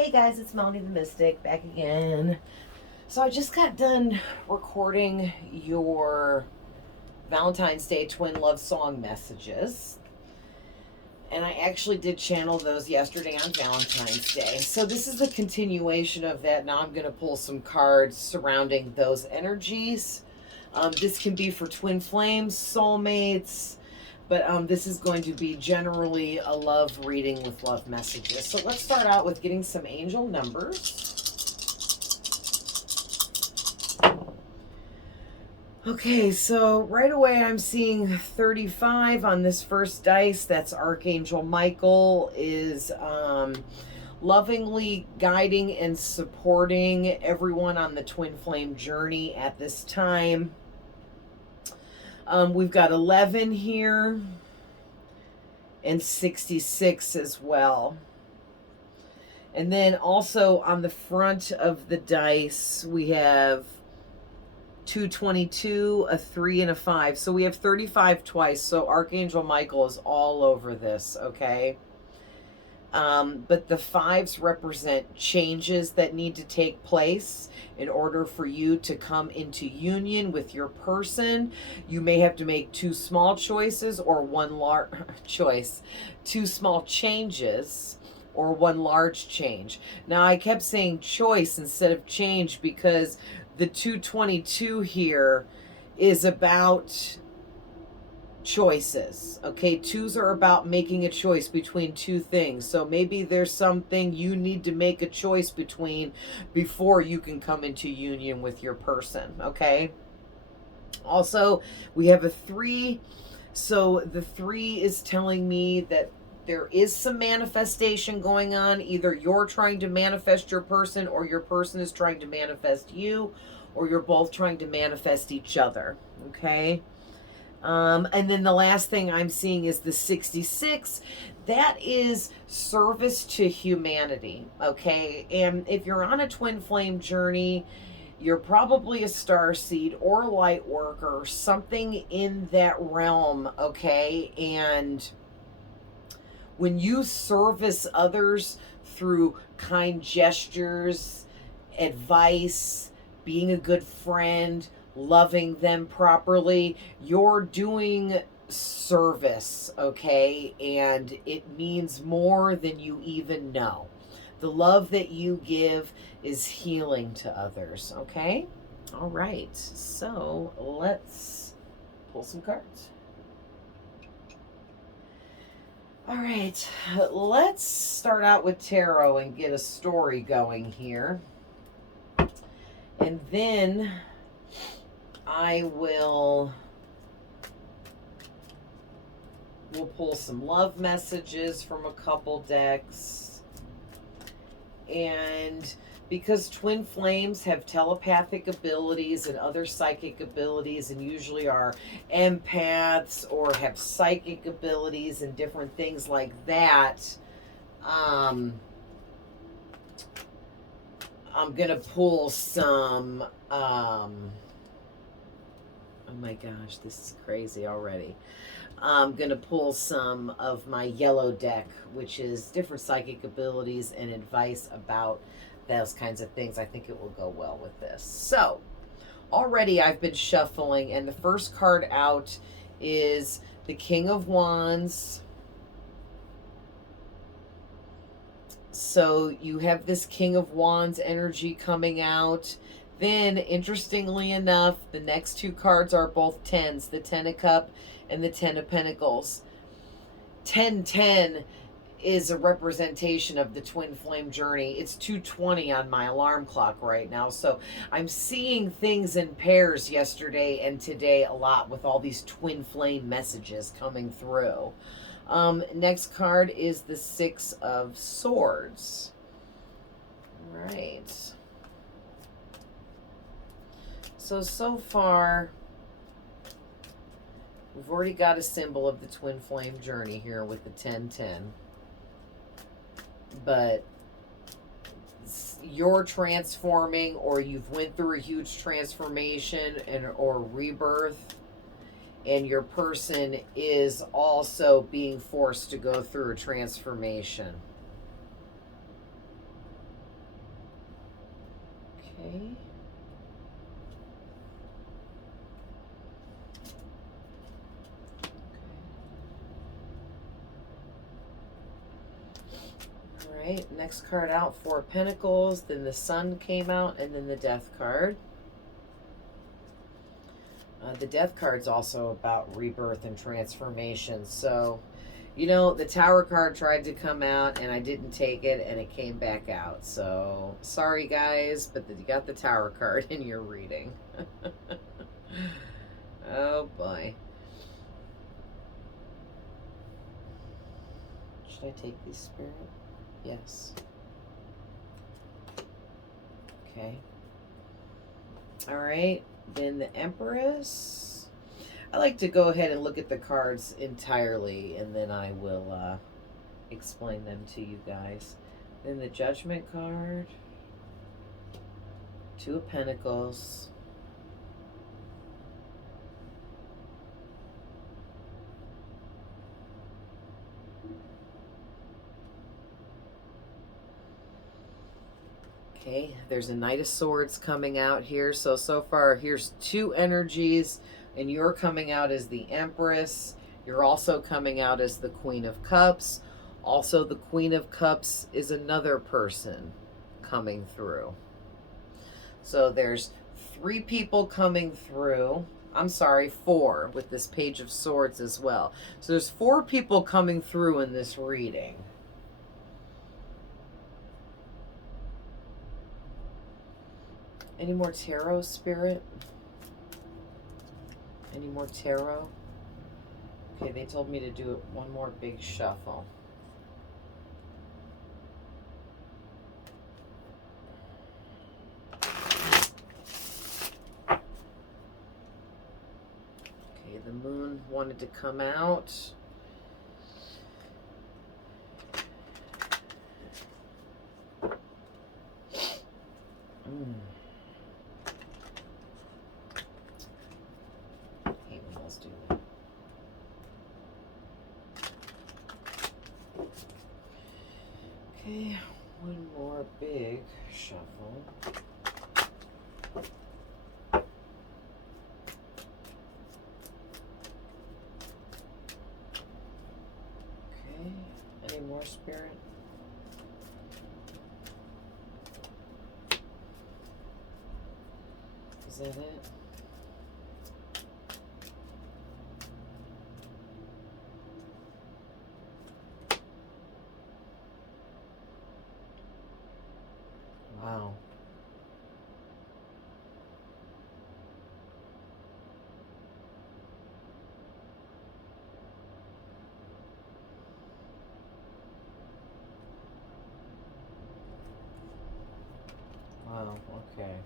Hey guys, it's Melanie the Mystic back again. So I just got done recording your Valentine's Day twin love song messages. And I actually did channel those yesterday on Valentine's Day. So this is the continuation of that. Now I'm going to pull some cards surrounding those energies. This can be for twin flames, soulmates, but this is going to be generally a love reading with love messages. So let's start out with getting some angel numbers. Okay, so right away I'm seeing 35 on this first dice. That's Archangel Michael is lovingly guiding and supporting everyone on the twin flame journey at this time. We've got 11 here and 66 as well. And then also on the front of the dice, we have 222, a 3, and a 5. So we have 35 twice. So Archangel Michael is all over this, okay? But the 5s represent changes that need to take place in order for you to come into union with your person. You may have to make 2 small choices or 1 large choice, 2 small changes or 1 large change. Now I kept saying choice instead of change because the 222 here is about choices. Okay, 2s are about making a choice between 2 things. So maybe there's something you need to make a choice between before you can come into union with your person. Okay, also we have a 3. So the 3 is telling me that there is some manifestation going on. Either you're trying to manifest your person, or your person is trying to manifest you, or you're both trying to manifest each other. Okay. And then the last thing I'm seeing is the 66. That is service to humanity. Okay. And if you're on a twin flame journey, you're probably a starseed or a light worker, something in that realm. Okay. And when you service others through kind gestures, advice, being a good friend, loving them properly, you're doing service, okay? And it means more than you even know. The love that you give is healing to others, okay? All right, so let's pull some cards. All right, let's start out with tarot and get a story going here. And then we'll pull some love messages from a couple decks. And because twin flames have telepathic abilities and other psychic abilities, and usually are empaths or have psychic abilities and different things like that, I'm gonna pull some oh my gosh, this is crazy already. I'm gonna pull some of my yellow deck, which is different psychic abilities and advice about those kinds of things. I think it will go well with this. So already I've been shuffling, and the first card out is the King of Wands. So you have this King of Wands energy coming out. Then, interestingly enough, the next 2 cards are both 10s, the 10 of Cups and the 10 of Pentacles. 1010 is a representation of the twin flame journey. It's 2:20 on my alarm clock right now. So I'm seeing things in pairs yesterday and today a lot with all these twin flame messages coming through. Next card is the 6 of Swords. All right. So far, we've already got a symbol of the twin flame journey here with the 1010. But you're transforming, or you've went through a huge transformation or rebirth, and your person is also being forced to go through a transformation. Okay. All right, next card out, Four of Pentacles, then the Sun came out, and then the Death card. The Death card's also about rebirth and transformation. So, you know, the Tower card tried to come out, and I didn't take it, and it came back out. So, sorry guys, but you got the Tower card in your reading. Oh boy. Should I take these, Spirit? Yes. Okay. All right. Then the Empress. I like to go ahead and look at the cards entirely, and then I will explain them to you guys. Then the Judgment card. Two of Pentacles. Okay, there's a Knight of Swords coming out here. So far, here's two energies, and you're coming out as the Empress. You're also coming out as the Queen of Cups. Also, the Queen of Cups is another person coming through. So there's three people coming through. I'm sorry, four, with this Page of Swords as well. So there's four people coming through in this reading. Any more tarot, Spirit? Any more tarot? Okay, they told me to do one more big shuffle. Okay, the Moon wanted to come out. Okay, one more big shuffle. Okay, any more, Spirit? Is that it? Wow. Wow, okay.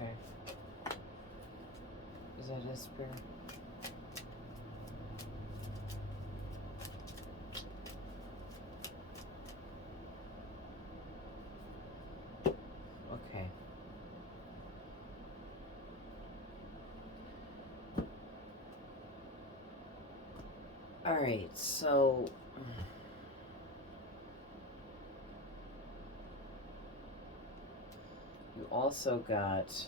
Okay. Is that it, Spirit? Okay. All right, so you also got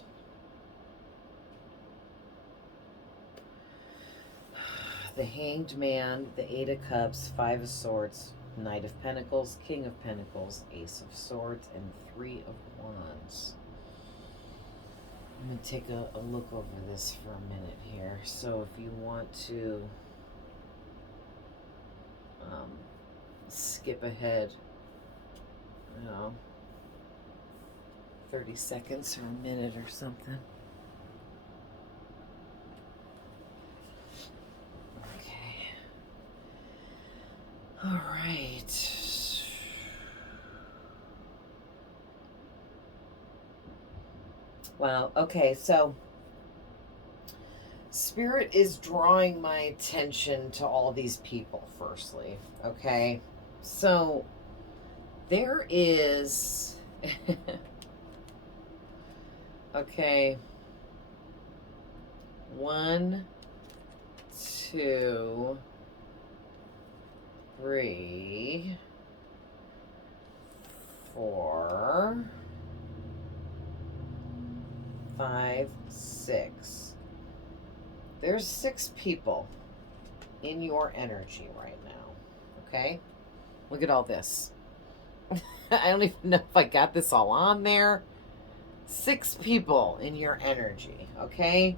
the Hanged Man, the Eight of Cups, Five of Swords, Knight of Pentacles, King of Pentacles, Ace of Swords, and Three of Wands. I'm going to take a look over this for a minute here. So if you want to skip ahead, 30 seconds or a minute or something. Okay. All right. Wow. Okay, so Spirit is drawing my attention to all these people, firstly. Okay? So there is... okay. 1, 2, 3, 4, 5, 6. There's 6 people in your energy right now. Okay? Look at all this. I don't even know if I got this all on there. 6 people in your energy. Okay?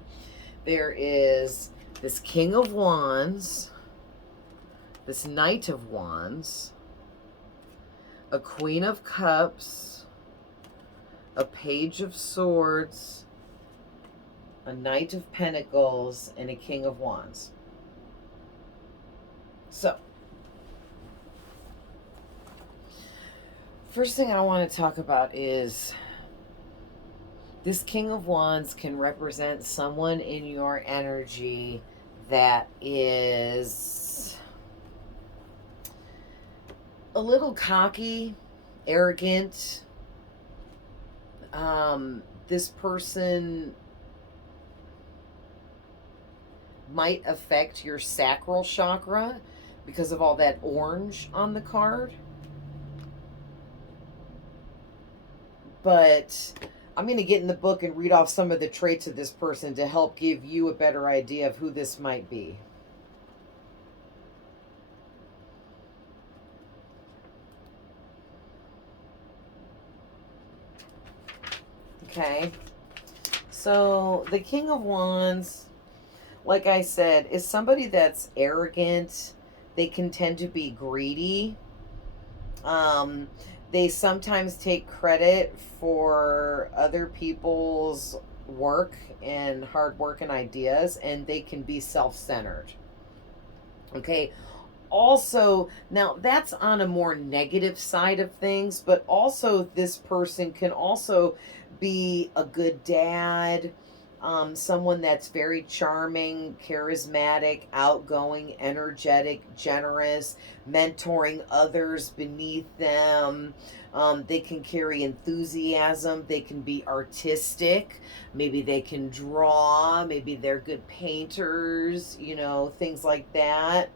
There is this King of Wands, this Knight of Wands, a Queen of Cups, a Page of Swords, a Knight of Pentacles, and a King of Wands. So, first thing I want to talk about is this King of Wands can represent someone in your energy that is a little cocky, arrogant. This person might affect your sacral chakra because of all that orange on the card. But I'm going to get in the book and read off some of the traits of this person to help give you a better idea of who this might be. Okay. So the King of Wands, like I said, is somebody that's arrogant. They can tend to be greedy. They sometimes take credit for other people's work and hard work and ideas, and they can be self-centered. Okay. Also, now that's on a more negative side of things, but also this person can also be a good dad, someone that's very charming, charismatic, outgoing, energetic, generous, mentoring others beneath them. They can carry enthusiasm. They can be artistic. Maybe they can draw. Maybe they're good painters, things like that.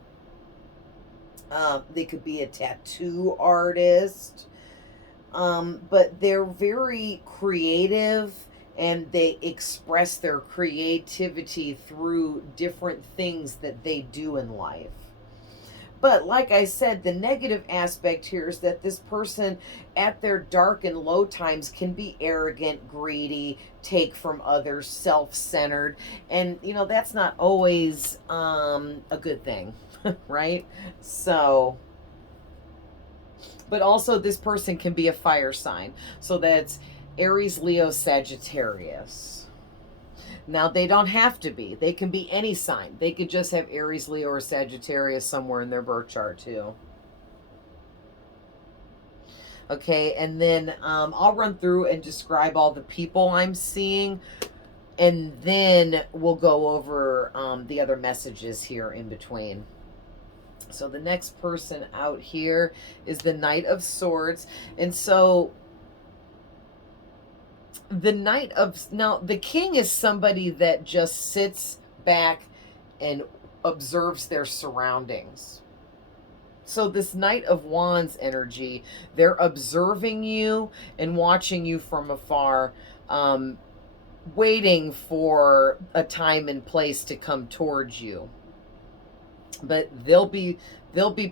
They could be a tattoo artist. But they're very creative, and they express their creativity through different things that they do in life. But like I said, the negative aspect here is that this person at their dark and low times can be arrogant, greedy, take from others, self-centered. And, that's not always a good thing, right? So, but also this person can be a fire sign. So that's Aries, Leo, Sagittarius. Now, they don't have to be. They can be any sign. They could just have Aries, Leo, or Sagittarius somewhere in their birth chart, too. Okay, and then I'll run through and describe all the people I'm seeing, and then we'll go over the other messages here in between. So the next person out here is the Knight of Swords. And so the now the king is somebody that just sits back and observes their surroundings. So this Knight of Wands energy, they're observing you and watching you from afar, waiting for a time and place to come towards you. But they'll be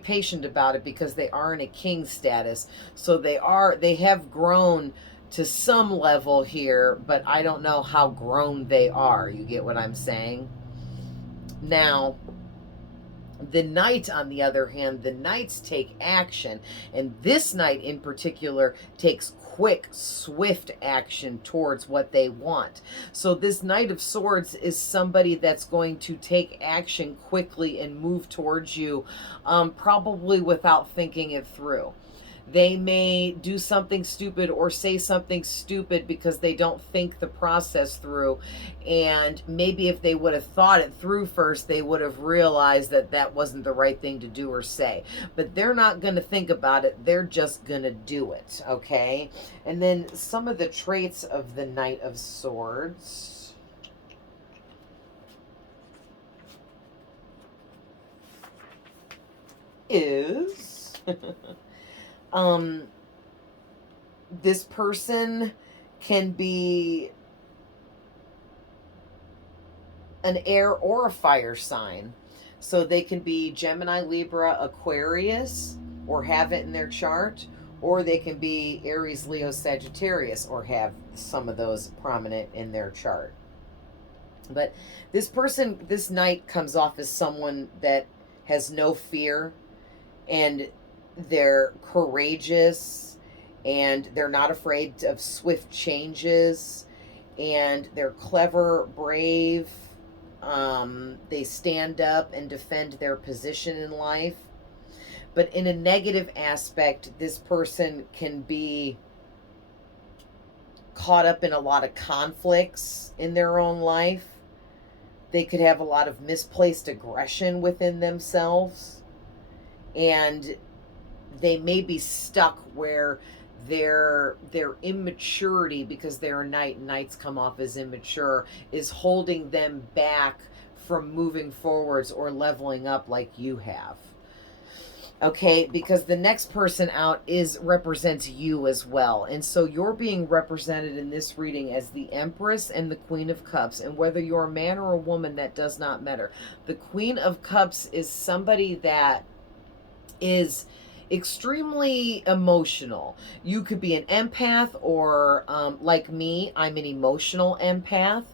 patient about it because they are in a king status. So they have grown to some level here, but I don't know how grown they are. You get what I'm saying? Now, the Knight, on the other hand, the Knights take action, and this Knight in particular takes quick, swift action towards what they want. So this Knight of Swords is somebody that's going to take action quickly and move towards you, probably without thinking it through. They may do something stupid or say something stupid because they don't think the process through. And maybe if they would have thought it through first, they would have realized that that wasn't the right thing to do or say. But they're not going to think about it. They're just going to do it, okay? And then some of the traits of the Knight of Swords. is this person can be an air or a fire sign. So they can be Gemini, Libra, Aquarius, or have it in their chart, or they can be Aries, Leo, Sagittarius, or have some of those prominent in their chart. But this person, this knight comes off as someone that has no fear, and they're courageous, and they're not afraid of swift changes, and they're clever, brave. They stand up and defend their position in life. But in a negative aspect, this person can be caught up in a lot of conflicts in their own life. They could have a lot of misplaced aggression within themselves. And they may be stuck where their immaturity, because they're a knight and knights come off as immature, is holding them back from moving forwards or leveling up like you have. Okay, because the next person out represents you as well. And so you're being represented in this reading as the Empress and the Queen of Cups. And whether you're a man or a woman, that does not matter. The Queen of Cups is somebody that is extremely emotional. You could be an empath, or like me, I'm an emotional empath.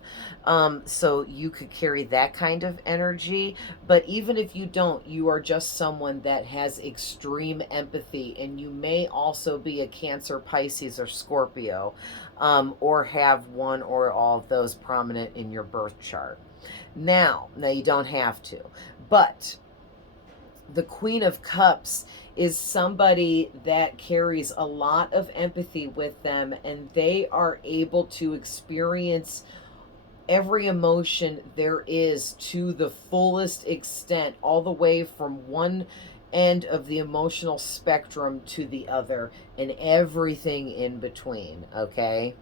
So you could carry that kind of energy. But even if you don't, you are just someone that has extreme empathy. And you may also be a Cancer, Pisces, or Scorpio, or have one or all of those prominent in your birth chart. Now you don't have to. But the Queen of Cups is somebody that carries a lot of empathy with them, and they are able to experience every emotion there is to the fullest extent, all the way from one end of the emotional spectrum to the other, and everything in between, okay?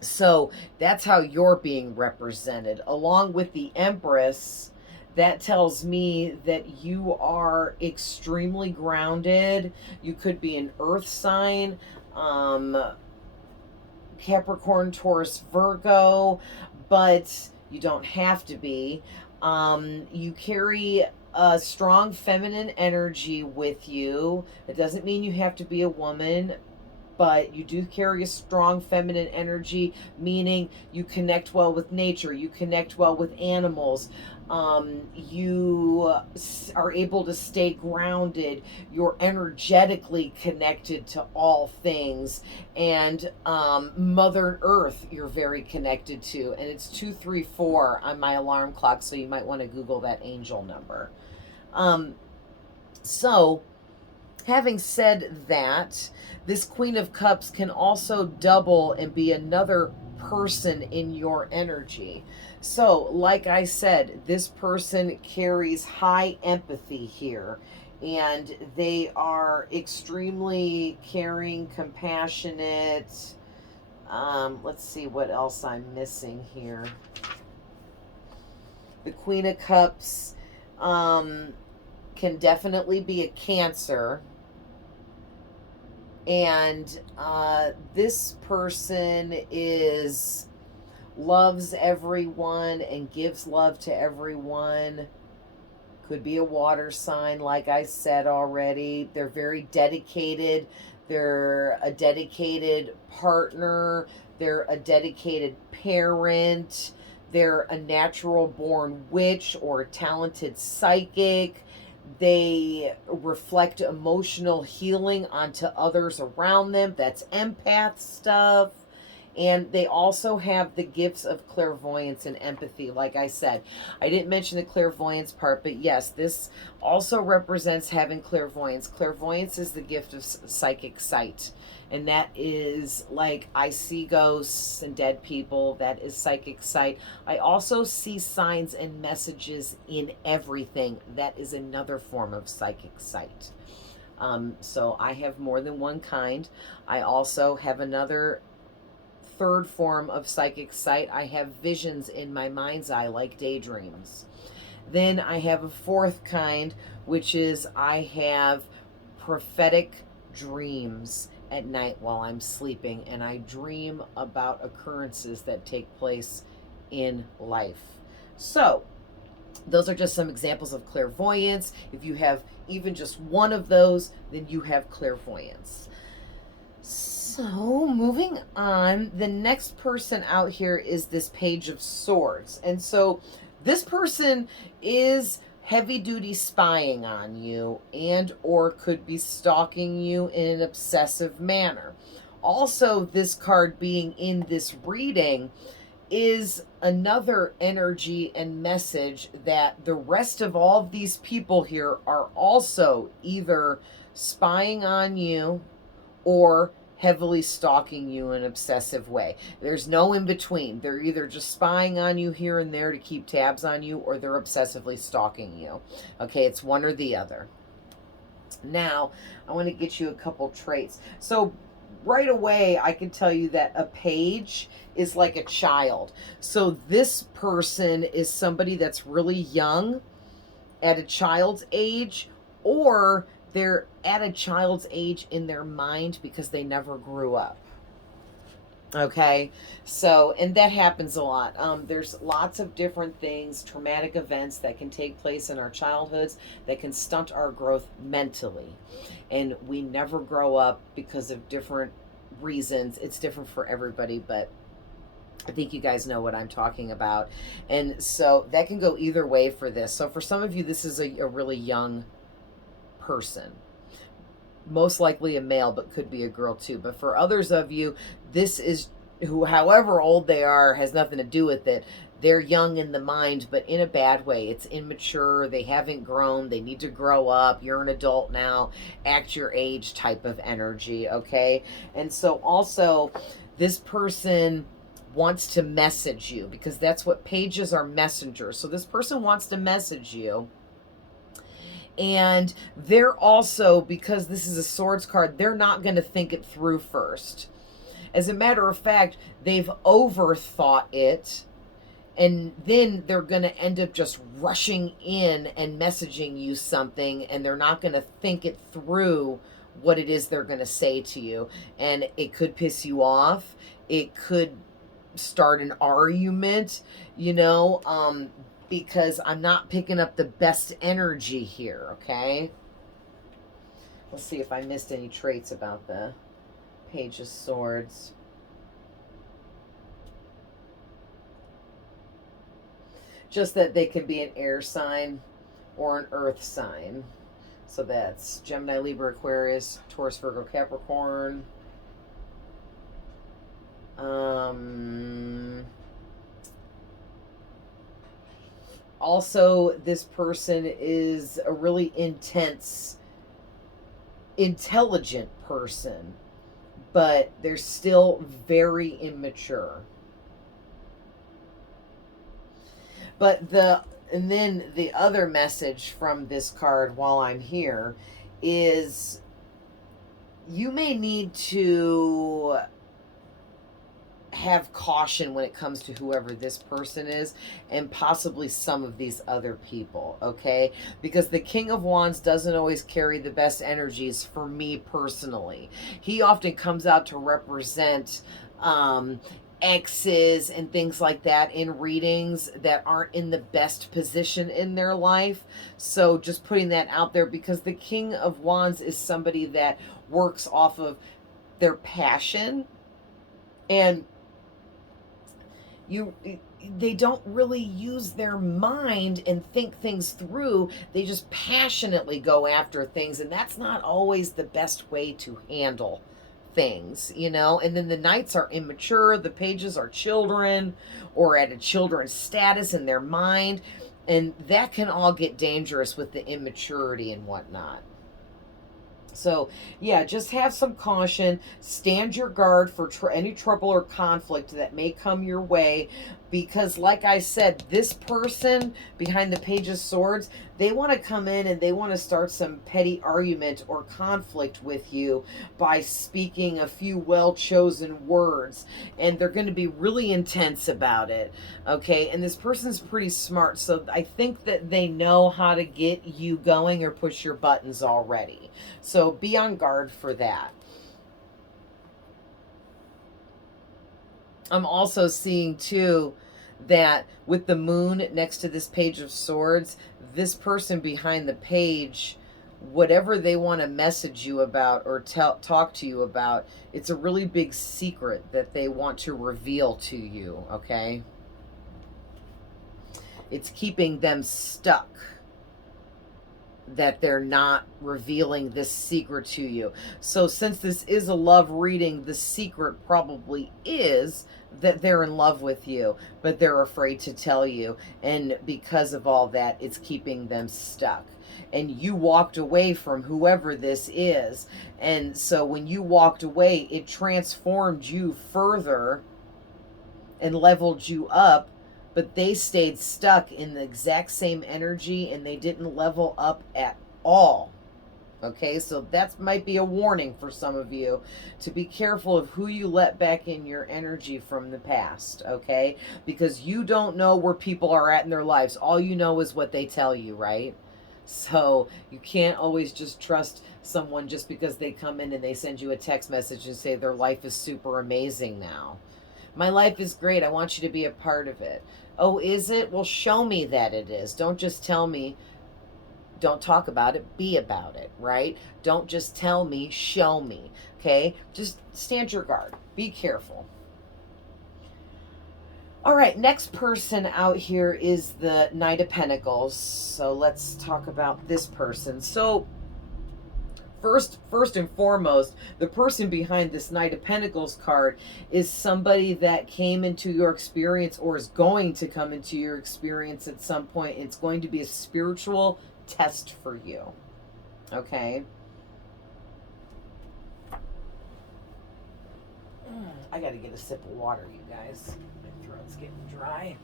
So that's how you're being represented. Along with the Empress, that tells me that you are extremely grounded. You could be an earth sign, Capricorn, Taurus, Virgo, but you don't have to be. You carry a strong feminine energy with you. It doesn't mean you have to be a woman, but you do carry a strong feminine energy, meaning you connect well with nature, you connect well with animals, you are able to stay grounded, you're energetically connected to all things, and Mother Earth you're very connected to, and it's 234 on my alarm clock, so you might want to Google that angel number. So having said that, this Queen of Cups can also double and be another person in your energy. So, like I said, this person carries high empathy here, and they are extremely caring, compassionate. Let's see what else I'm missing here. The Queen of Cups can definitely be a Cancer. And this person loves everyone and gives love to everyone. Could be a water sign, like I said already. They're very dedicated. They're a dedicated partner. They're a dedicated parent. They're a natural born witch or a talented psychic. They reflect emotional healing onto others around them. That's empath stuff. And they also have the gifts of clairvoyance and empathy. Like I said, I didn't mention the clairvoyance part, but yes, this also represents having clairvoyance. Clairvoyance is the gift of psychic sight. And that is like, I see ghosts and dead people. That is psychic sight. I also see signs and messages in everything. That is another form of psychic sight. So I have more than one kind. I also have another third form of psychic sight. I have visions in my mind's eye, like daydreams. Then I have a fourth kind, which is I have prophetic dreams at night while I'm sleeping, and I dream about occurrences that take place in life. So, those are just some examples of clairvoyance. If you have even just one of those, then you have clairvoyance. So, moving on, the next person out here is this Page of Swords. And so, this person is heavy duty spying on you and or could be stalking you in an obsessive manner. Also, this card being in this reading is another energy and message that the rest of all of these people here are also either spying on you or heavily stalking you in an obsessive way. There's no in between. They're either just spying on you here and there to keep tabs on you, or they're obsessively stalking you. Okay, it's one or the other. Now, I want to get you a couple traits. So right away, I can tell you that a page is like a child. So this person is somebody that's really young at a child's age, or they're at a child's age in their mind because they never grew up. Okay, so, and that happens a lot. There's lots of different things, traumatic events that can take place in our childhoods that can stunt our growth mentally. And we never grow up because of different reasons. It's different for everybody, but I think you guys know what I'm talking about. And so that can go either way for this. So for some of you, this is a really young person. Most likely a male, but could be a girl too. But for others of you, this is who, however old they are, has nothing to do with it. They're young in the mind, but in a bad way. It's immature. They haven't grown. They need to grow up. You're an adult now. Act your age type of energy, okay? And so also, this person wants to message you, because that's what pages are, messengers. So this person wants to message you. And they're also, because this is a swords card, they're not going to think it through first. As a matter of fact, they've overthought it, and then they're going to end up just rushing in and messaging you something, and they're not going to think it through what it is they're going to say to you. And it could piss you off. It could start an argument, because I'm not picking up the best energy here, okay? Let's see if I missed any traits about the Page of Swords. Just that they can be an air sign or an earth sign. So that's Gemini, Libra, Aquarius, Taurus, Virgo, Capricorn. Also, this person is a really intense, intelligent person, but they're still very immature. And then the other message from this card while I'm here is you may need to have caution when it comes to whoever this person is, and possibly some of these other people, okay? Because the King of Wands doesn't always carry the best energies for me personally. He often comes out to represent exes and things like that in readings that aren't in the best position in their life. So just putting that out there, because the King of Wands is somebody that works off of their passion, and they don't really use their mind and think things through. They just passionately go after things, and that's not always the best way to handle things, And then the Knights are immature, the Pages are children or at a children's status in their mind, and that can all get dangerous with the immaturity and whatnot. So, yeah, just have some caution. Stand your guard for any trouble or conflict that may come your way. Because, like I said, this person behind the Page of Swords, they want to come in and they want to start some petty argument or conflict with you by speaking a few well chosen words. And they're going to be really intense about it. Okay. And this person's pretty smart. So I think that they know how to get you going or push your buttons already. So be on guard for that. I'm also seeing too that with the moon next to this Page of Swords, this person behind the page, whatever they want to message you about or talk to you about, it's a really big secret that they want to reveal to you, okay? It's keeping them stuck, that they're not revealing this secret to you. So since this is a love reading, the secret probably is that they're in love with you, but they're afraid to tell you. And because of all that, it's keeping them stuck. And you walked away from whoever this is. And so when you walked away, it transformed you further and leveled you up, but they stayed stuck in the exact same energy and they didn't level up at all. Okay, so that might be a warning for some of you to be careful of who you let back in your energy from the past, okay? Because you don't know where people are at in their lives. All you know is what they tell you, right? So you can't always just trust someone just because they come in and they send you a text message and say their life is super amazing now. My life is great. I want you to be a part of it. Oh, is it? Well, show me that it is. Don't just tell me. Don't talk about it. Be about it, right? Don't just tell me. Show me. Okay? Just stand your guard. Be careful. All right, next person out here is the Knight of Pentacles. So let's talk about this person. So First and foremost, the person behind this Knight of Pentacles card is somebody that came into your experience or is going to come into your experience at some point. It's going to be a spiritual test for you. Okay? I got to get a sip of water, you guys. My throat's getting dry.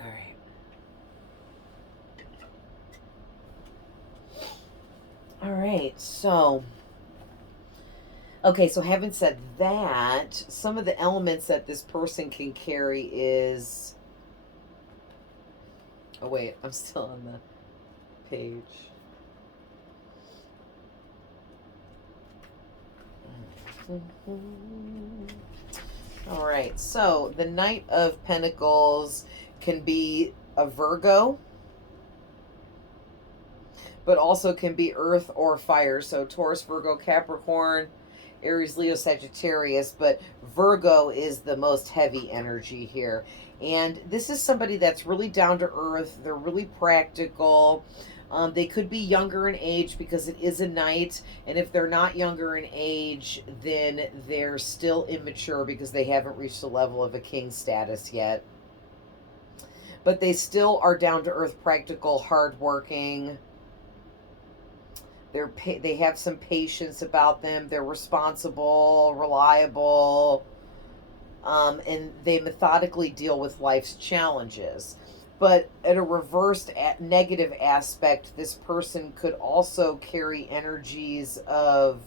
All right. All right, so, okay, so having said that, some of the elements that this person can carry is, oh wait, I'm still on the page. All right, so the Knight of Pentacles can be a Virgo, but also can be earth or fire. So Taurus, Virgo, Capricorn, Aries, Leo, Sagittarius, but Virgo is the most heavy energy here. And this is somebody that's really down to earth. They're really practical. They could be younger in age because it is a knight. And if they're not younger in age, then they're still immature because they haven't reached the level of a king status yet. But they still are down to earth, practical, hardworking. They have some patience about them. They're responsible, reliable, and they methodically deal with life's challenges. But at a reversed negative aspect, this person could also carry energies of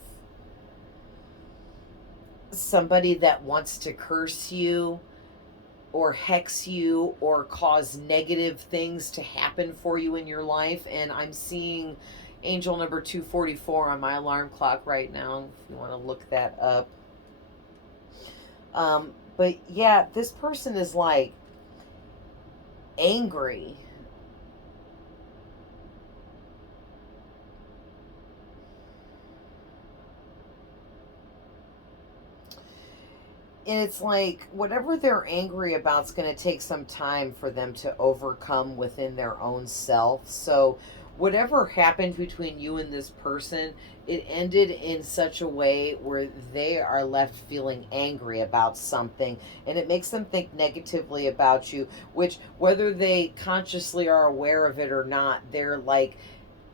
somebody that wants to curse you or hex you or cause negative things to happen for you in your life. And I'm seeing angel number 244 on my alarm clock right now, if you want to look that up. But yeah, this person is like angry. And it's like whatever they're angry about is going to take some time for them to overcome within their own self. So whatever happened between you and this person, it ended in such a way where they are left feeling angry about something, and it makes them think negatively about you, which, whether they consciously are aware of it or not, they're like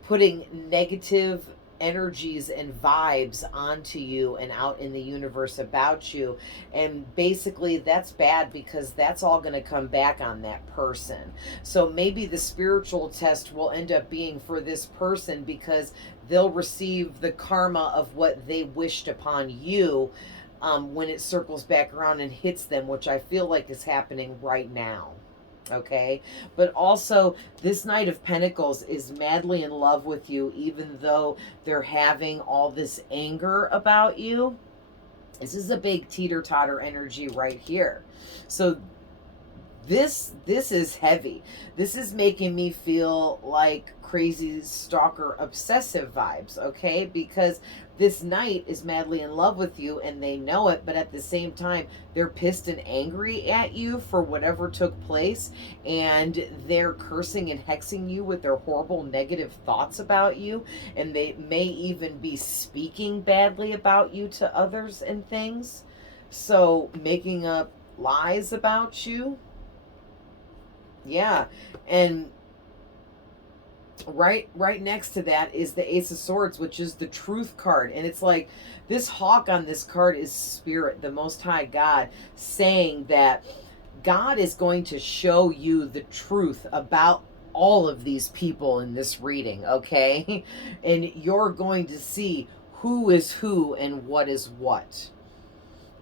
putting negative energies and vibes onto you and out in the universe about you. And basically, that's bad because that's all going to come back on that person. So maybe the spiritual test will end up being for this person because they'll receive the karma of what they wished upon you, when it circles back around and hits them, which I feel like is happening right now. Okay, but also this Knight of Pentacles is madly in love with you, even though they're having all this anger about you. This is a big teeter-totter energy right here. So this is heavy. This is making me feel like crazy stalker obsessive vibes, okay? Because this knight is madly in love with you and they know it, but at the same time they're pissed and angry at you for whatever took place, and they're cursing and hexing you with their horrible negative thoughts about you, and they may even be speaking badly about you to others and things. So making up lies about you. Yeah. And right next to that is the Ace of Swords, which is the Truth card. And it's like this hawk on this card is Spirit, the Most High God, saying that God is going to show you the truth about all of these people in this reading, okay? And you're going to see who is who and what is what.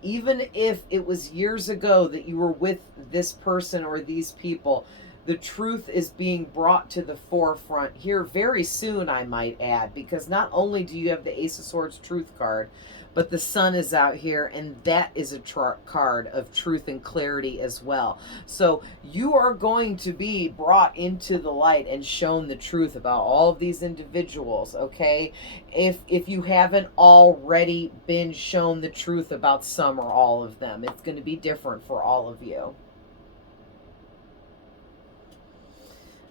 Even if it was years ago that you were with this person or these people, the truth is being brought to the forefront here very soon, I might add, because not only do you have the Ace of Swords Truth card, but the Sun is out here, and that is a card of truth and clarity as well. So you are going to be brought into the light and shown the truth about all of these individuals, okay? If you haven't already been shown the truth about some or all of them, it's going to be different for all of you.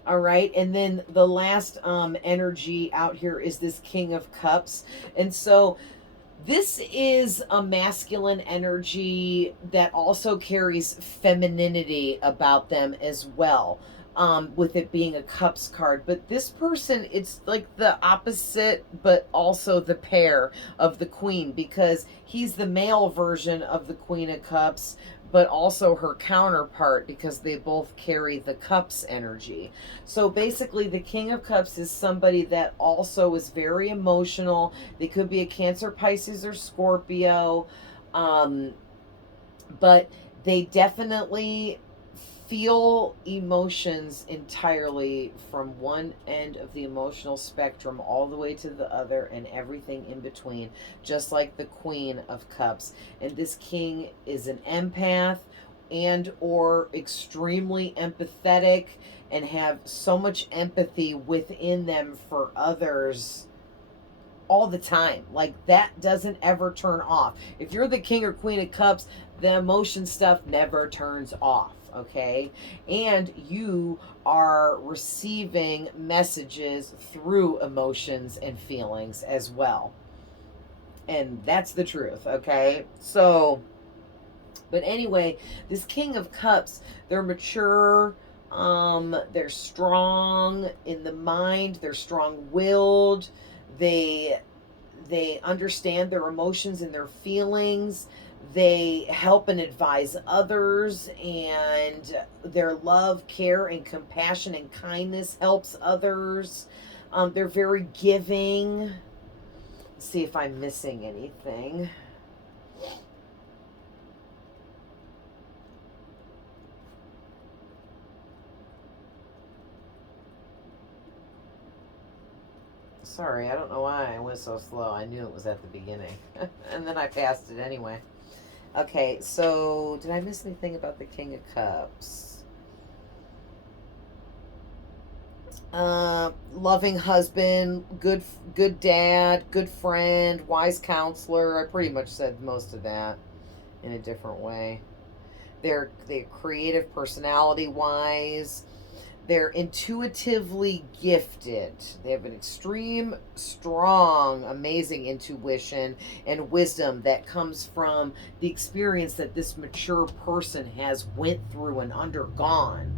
All right, and then the last energy out here is this King of Cups. And so this is a masculine energy that also carries femininity about them as well, with it being a Cups card. But this person, it's like the opposite, but also the pair of the Queen, because he's the male version of the Queen of Cups, but also her counterpart, because they both carry the Cups energy. So basically, the King of Cups is somebody that also is very emotional. They could be a Cancer, Pisces, or Scorpio, but they definitely feel emotions entirely from one end of the emotional spectrum all the way to the other and everything in between, just like the Queen of Cups. And this king is an empath and or extremely empathetic and have so much empathy within them for others all the time. Like, that doesn't ever turn off. If you're the King or Queen of Cups, the emotion stuff never turns off, okay? And you are receiving messages through emotions and feelings as well. And that's the truth, okay? So, but anyway, this King of Cups, they're mature, they're strong in the mind, they're strong-willed, they understand their emotions and their feelings. They help and advise others, and their love, care, and compassion and kindness helps others. They're very giving. Let's see if I'm missing anything. Sorry, I don't know why I went so slow. I knew it was at the beginning. And then I passed it anyway. Okay, so did I miss anything about the King of Cups? Loving husband, good dad, good friend, wise counselor. I pretty much said most of that in a different way. They're creative personality wise. They're intuitively gifted. They have an extreme, strong, amazing intuition and wisdom that comes from the experience that this mature person has went through and undergone.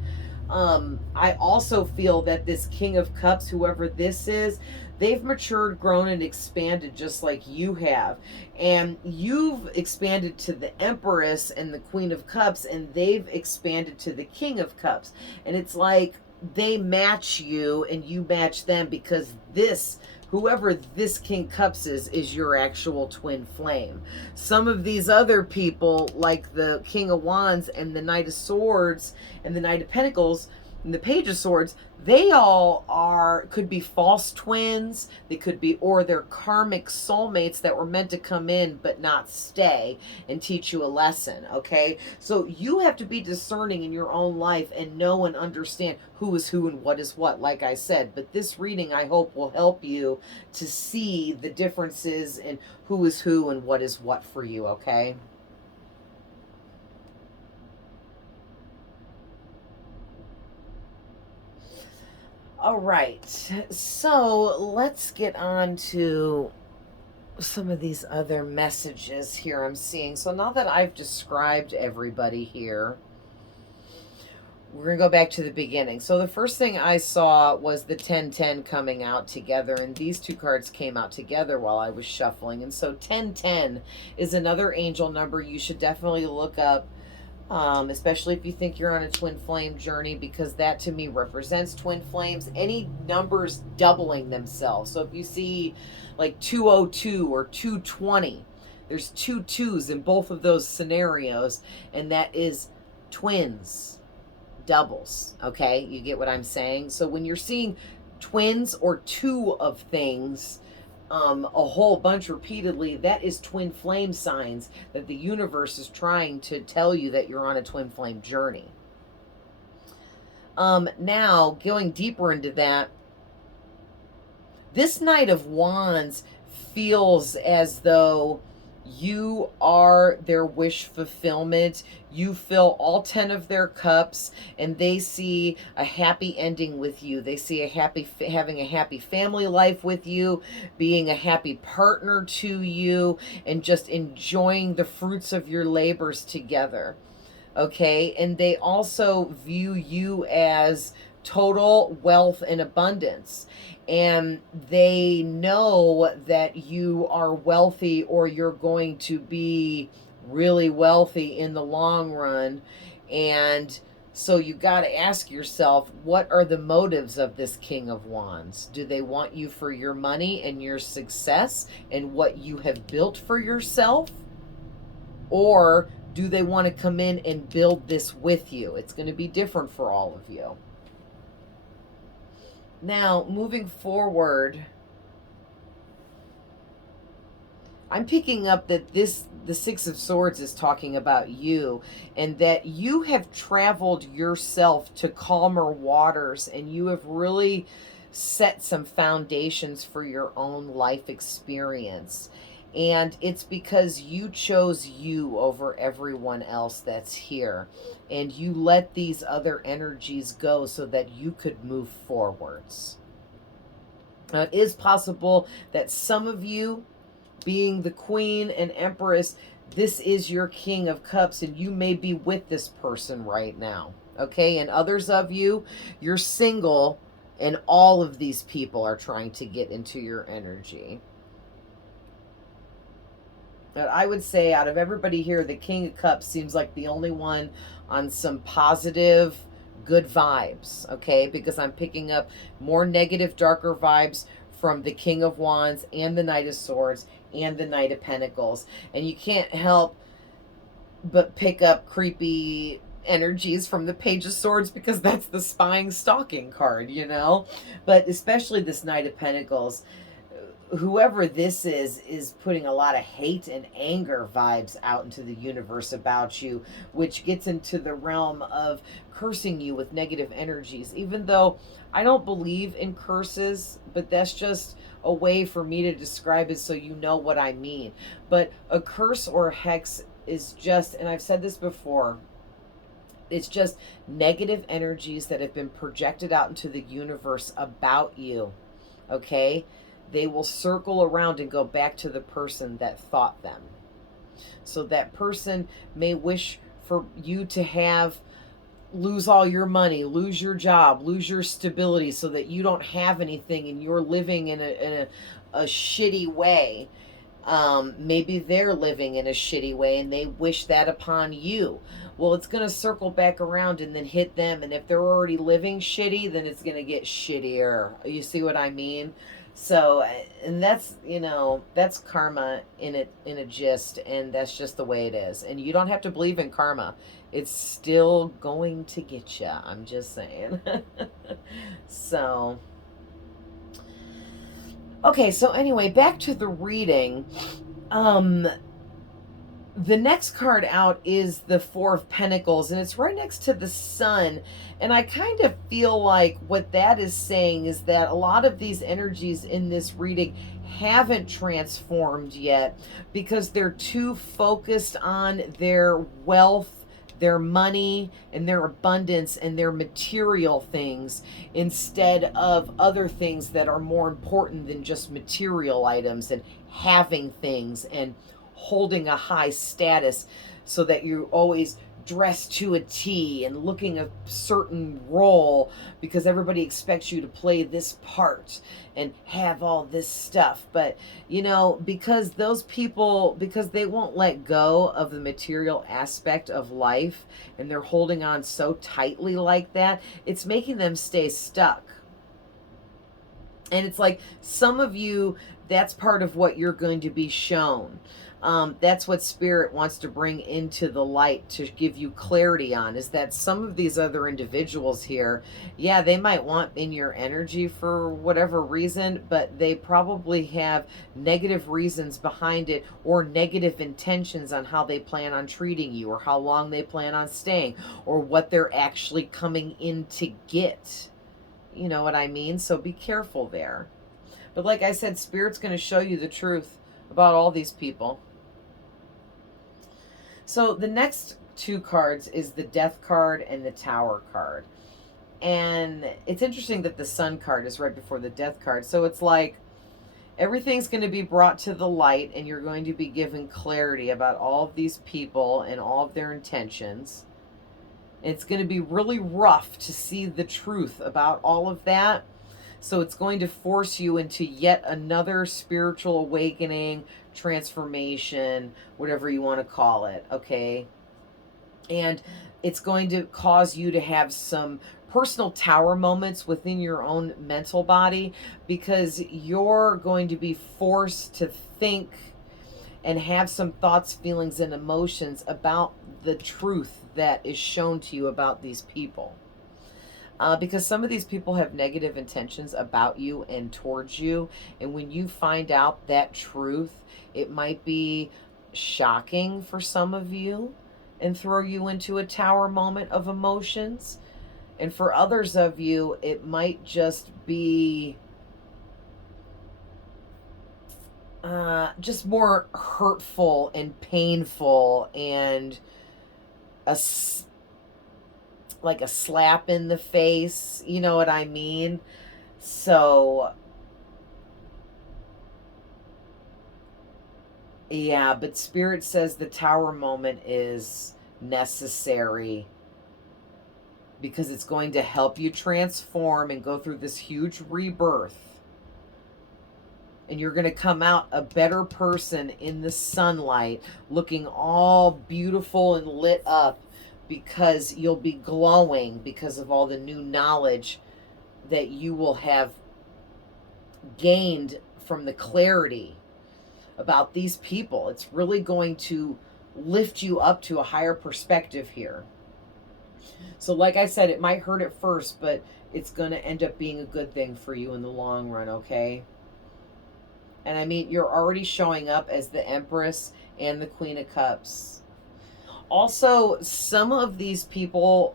I also feel that this King of Cups, whoever this is, they've matured, grown, and expanded just like you have. And you've expanded to the Empress and the Queen of Cups, and they've expanded to the King of Cups. And it's like they match you and you match them, because this, whoever this King Cups is your actual twin flame. Some of these other people, like the King of Wands and the Knight of Swords and the Knight of Pentacles and the Page of Swords, they all could be false twins. They could be, or they're karmic soulmates that were meant to come in but not stay and teach you a lesson. Okay, so you have to be discerning in your own life and know and understand who is who and what is what, like I said. But this reading, I hope, will help you to see the differences in who is who and what is what for you. Okay. All right, so let's get on to some of these other messages here I'm seeing. So now that I've described everybody here, we're going to go back to the beginning. So the first thing I saw was the 1010 coming out together, and these two cards came out together while I was shuffling. And so 1010 is another angel number you should definitely look up. Especially if you think you're on a twin flame journey, because that to me represents twin flames. Any numbers doubling themselves. So if you see like 202 or 220, there's two twos in both of those scenarios, and that is twins, doubles. Okay, you get what I'm saying? So when you're seeing twins or two of things, a whole bunch repeatedly, that is twin flame signs that the universe is trying to tell you that you're on a twin flame journey. Now, going deeper into that, this Knight of Wands feels as though you are their wish fulfillment. You fill all 10 of their cups, and they see a happy ending with you. They see having a happy family life with you, being a happy partner to you, and just enjoying the fruits of your labors together. Okay, and they also view you as total wealth and abundance, and they know that you are wealthy, or you're going to be really wealthy in the long run. And so you got to ask yourself, what are the motives of this King of Wands? Do they want you for your money and your success and what you have built for yourself? Or do they want to come in and build this with you? It's going to be different for all of you. Now, moving forward, I'm picking up that the Six of Swords is talking about you, and that you have traveled yourself to calmer waters, and you have really set some foundations for your own life experience. And it's because you chose you over everyone else that's here. And you let these other energies go so that you could move forwards. Now, it is possible that some of you, being the Queen and Empress, this is your King of Cups, and you may be with this person right now. Okay? And others of you, you're single, and all of these people are trying to get into your energy. But I would say out of everybody here, the King of Cups seems like the only one on some positive, good vibes, okay? Because I'm picking up more negative, darker vibes from the King of Wands and the Knight of Swords and the Knight of Pentacles. And you can't help but pick up creepy energies from the Page of Swords, because that's the spying, stalking card, you know? But especially this Knight of Pentacles, whoever this is putting a lot of hate and anger vibes out into the universe about you, which gets into the realm of cursing you with negative energies. Even though I don't believe in curses, but that's just a way for me to describe it so you know what I mean. But a curse or a hex is just, and I've said this before, It's just negative energies that have been projected out into the universe about you, okay? They will circle around and go back to the person that thought them. So that person may wish for you to lose all your money, lose your job, lose your stability, so that you don't have anything and you're living in a shitty way. Maybe they're living in a shitty way and they wish that upon you. Well, it's going to circle back around and then hit them. And if they're already living shitty, then it's going to get shittier. You see what I mean? So, and that's, that's karma in a gist, and that's just the way it is. And you don't have to believe in karma. It's still going to get you. I'm just saying. So, okay, so anyway, back to the reading. The next card out is the Four of Pentacles, and it's right next to the Sun. And I kind of feel like what that is saying is that a lot of these energies in this reading haven't transformed yet because they're too focused on their wealth, their money, and their abundance and their material things instead of other things that are more important than just material items and having things and holding a high status, so that you're always dressed to a T and looking a certain role because everybody expects you to play this part and have all this stuff. But because those people, because they won't let go of the material aspect of life and they're holding on so tightly like that, it's making them stay stuck. And it's like some of you, that's part of what you're going to be shown. That's what Spirit wants to bring into the light to give you clarity on, is that some of these other individuals here, yeah, they might want in your energy for whatever reason, but they probably have negative reasons behind it or negative intentions on how they plan on treating you or how long they plan on staying or what they're actually coming in to get. You know what I mean? So be careful there. But like I said, Spirit's going to show you the truth about all these people. So the next two cards is the Death card and the Tower card. And it's interesting that the Sun card is right before the Death card. So it's like everything's going to be brought to the light and you're going to be given clarity about all of these people and all of their intentions. It's going to be really rough to see the truth about all of that. So it's going to force you into yet another spiritual awakening, transformation, whatever you want to call it, okay? And it's going to cause you to have some personal tower moments within your own mental body, because you're going to be forced to think and have some thoughts, feelings, and emotions about the truth that is shown to you about these people. Because some of these people have negative intentions about you and towards you. And when you find out that truth, it might be shocking for some of you and throw you into a tower moment of emotions. And for others of you, it might just be just more hurtful and painful and like a slap in the face, you know what I mean? So, yeah, but Spirit says the Tower moment is necessary because it's going to help you transform and go through this huge rebirth. And you're going to come out a better person in the sunlight, looking all beautiful and lit up, because you'll be glowing because of all the new knowledge that you will have gained from the clarity about these people. It's really going to lift you up to a higher perspective here. So like I said, it might hurt at first, but it's going to end up being a good thing for you in the long run, okay? And I mean, you're already showing up as the Empress and the Queen of Cups. Also, some of these people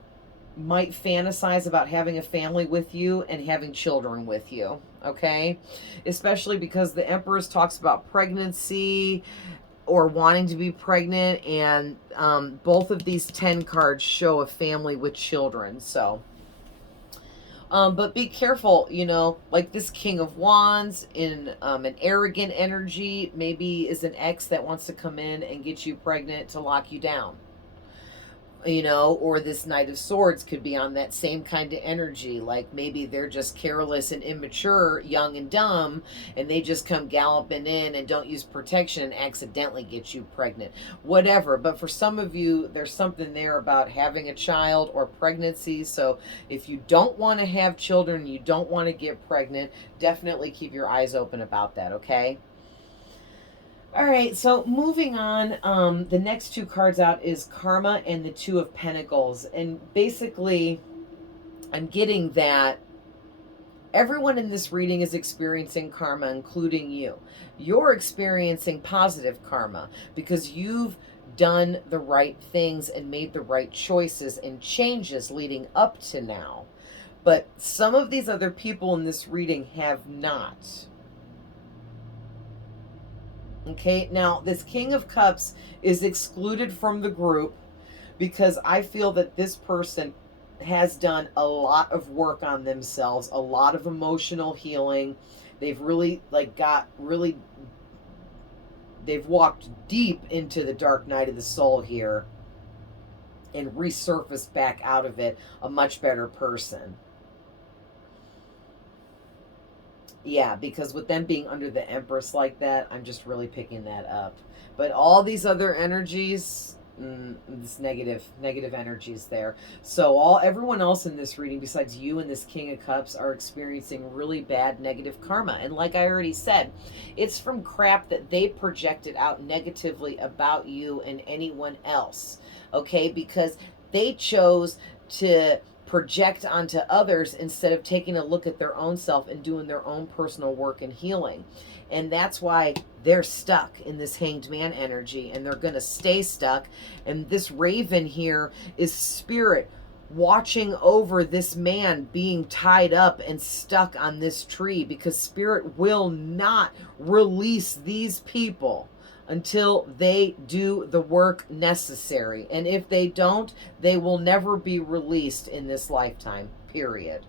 might fantasize about having a family with you and having children with you, okay? Especially because the Empress talks about pregnancy, or wanting to be pregnant, and both of these 10 cards show a family with children. So but be careful, like this King of Wands in an arrogant energy, maybe is an ex that wants to come in and get you pregnant to lock you down. Or this Knight of Swords could be on that same kind of energy. Like maybe they're just careless and immature, young and dumb, and they just come galloping in and don't use protection and accidentally get you pregnant. Whatever. But for some of you, there's something there about having a child or pregnancy. So if you don't want to have children, you don't want to get pregnant, definitely keep your eyes open about that, okay? All right, so moving on, the next two cards out is Karma and the Two of Pentacles. And basically, I'm getting that everyone in this reading is experiencing karma, including you. You're experiencing positive karma because you've done the right things and made the right choices and changes leading up to now. But some of these other people in this reading have not. Okay, now this King of Cups is excluded from the group because I feel that this person has done a lot of work on themselves, a lot of emotional healing. They've really they've walked deep into the dark night of the soul here and resurfaced back out of it a much better person. Yeah, because with them being under the Empress like that, I'm just really picking that up. But all these other energies, this negative energies there. So everyone else in this reading besides you and this King of Cups are experiencing really bad negative karma. And like I already said, it's from crap that they projected out negatively about you and anyone else. Okay? Because they chose to project onto others instead of taking a look at their own self and doing their own personal work and healing. And that's why they're stuck in this Hanged Man energy, and they're going to stay stuck. And this Raven here is spirit watching over this man being tied up and stuck on this tree, because spirit will not release these people until they do the work necessary. And if they don't, they will never be released in this lifetime, period.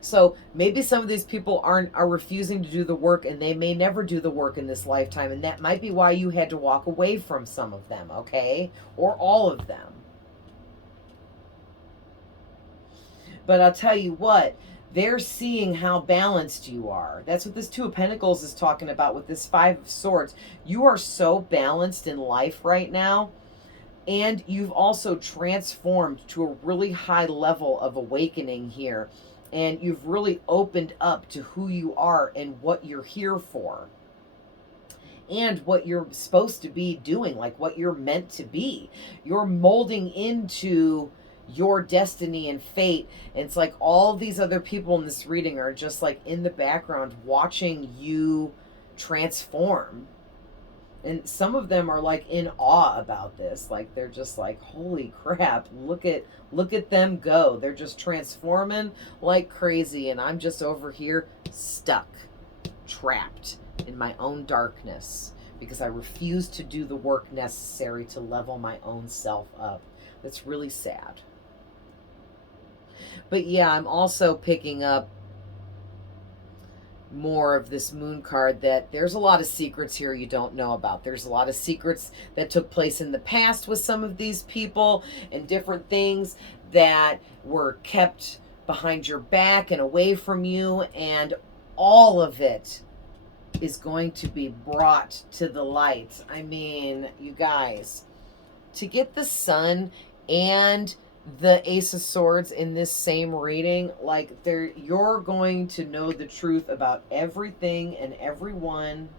So maybe some of these people are refusing to do the work, and they may never do the work in this lifetime, and that might be why you had to walk away from some of them, okay? Or all of them. But I'll tell you what, they're seeing how balanced you are. That's what this Two of Pentacles is talking about with this Five of Swords. You are so balanced in life right now, and you've also transformed to a really high level of awakening here. And you've really opened up to who you are and what you're here for. And what you're supposed to be doing, like what you're meant to be. You're molding into your destiny and fate. And it's like all these other people in this reading are just like in the background watching you transform. And some of them are like in awe about this. Like they're just like, holy crap, look at them go. They're just transforming like crazy, and I'm just over here stuck, trapped in my own darkness because I refuse to do the work necessary to level my own self up. That's really sad. But yeah, I'm also picking up more of this Moon card, that there's a lot of secrets here you don't know about. There's a lot of secrets that took place in the past with some of these people, and different things that were kept behind your back and away from you, and all of it is going to be brought to the light. I mean, you guys, to get the Sun and the Ace of Swords in this same reading, like you're going to know the truth about everything and everyone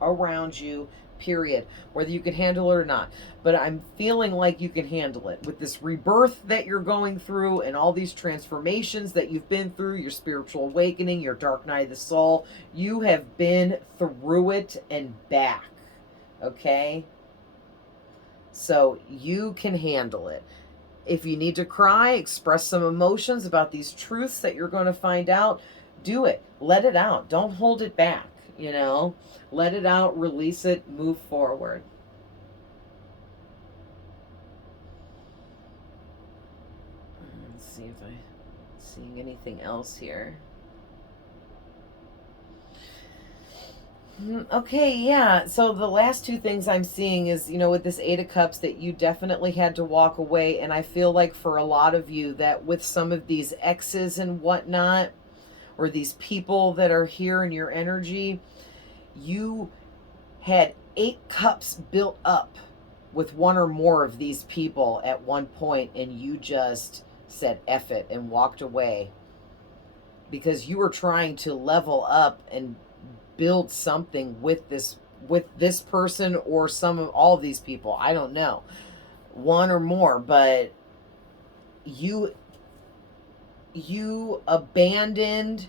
around you, period, whether you can handle it or not. But I'm feeling like you can handle it with this rebirth that you're going through and all these transformations that you've been through, your spiritual awakening, your dark night of the soul. You have been through it and back, okay? So you can handle it. If you need to cry, express some emotions about these truths that you're going to find out, do it. Let it out. Don't hold it back. you know? Let it out, release it, move forward. Let's see if I'm seeing anything else here. Okay, yeah. So the last two things I'm seeing is, with this Eight of Cups, that you definitely had to walk away. And I feel like for a lot of you that with some of these exes and whatnot, or these people that are here in your energy, you had 8 cups built up with one or more of these people at one point, and you just said F it and walked away because you were trying to level up and build something with this person, or some of all of these people. I don't know, one or more, but you abandoned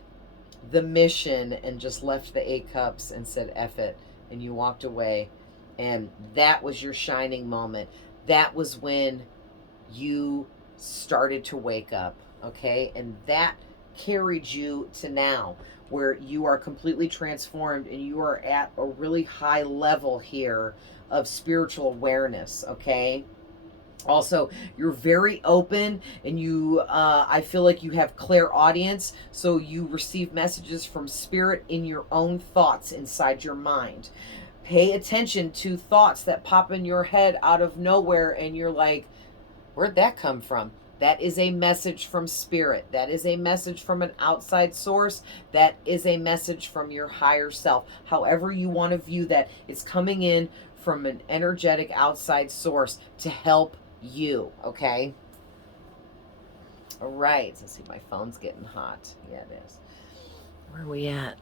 the mission and just left the 8 cups and said F it, and you walked away. And that was your shining moment. That was when you started to wake up, okay? And that carried you to now, where you are completely transformed and you are at a really high level here of spiritual awareness, okay? Also, you're very open, and you I feel like you have clairaudience, so you receive messages from spirit in your own thoughts inside your mind. Pay attention to thoughts that pop in your head out of nowhere, and you're like, where'd that come from? That is a message from spirit. That is a message from an outside source. That is a message from your higher self. However you want to view that, it's coming in from an energetic outside source to help you, okay? All right. Let's see, my phone's getting hot. Yeah, it is. Where are we at?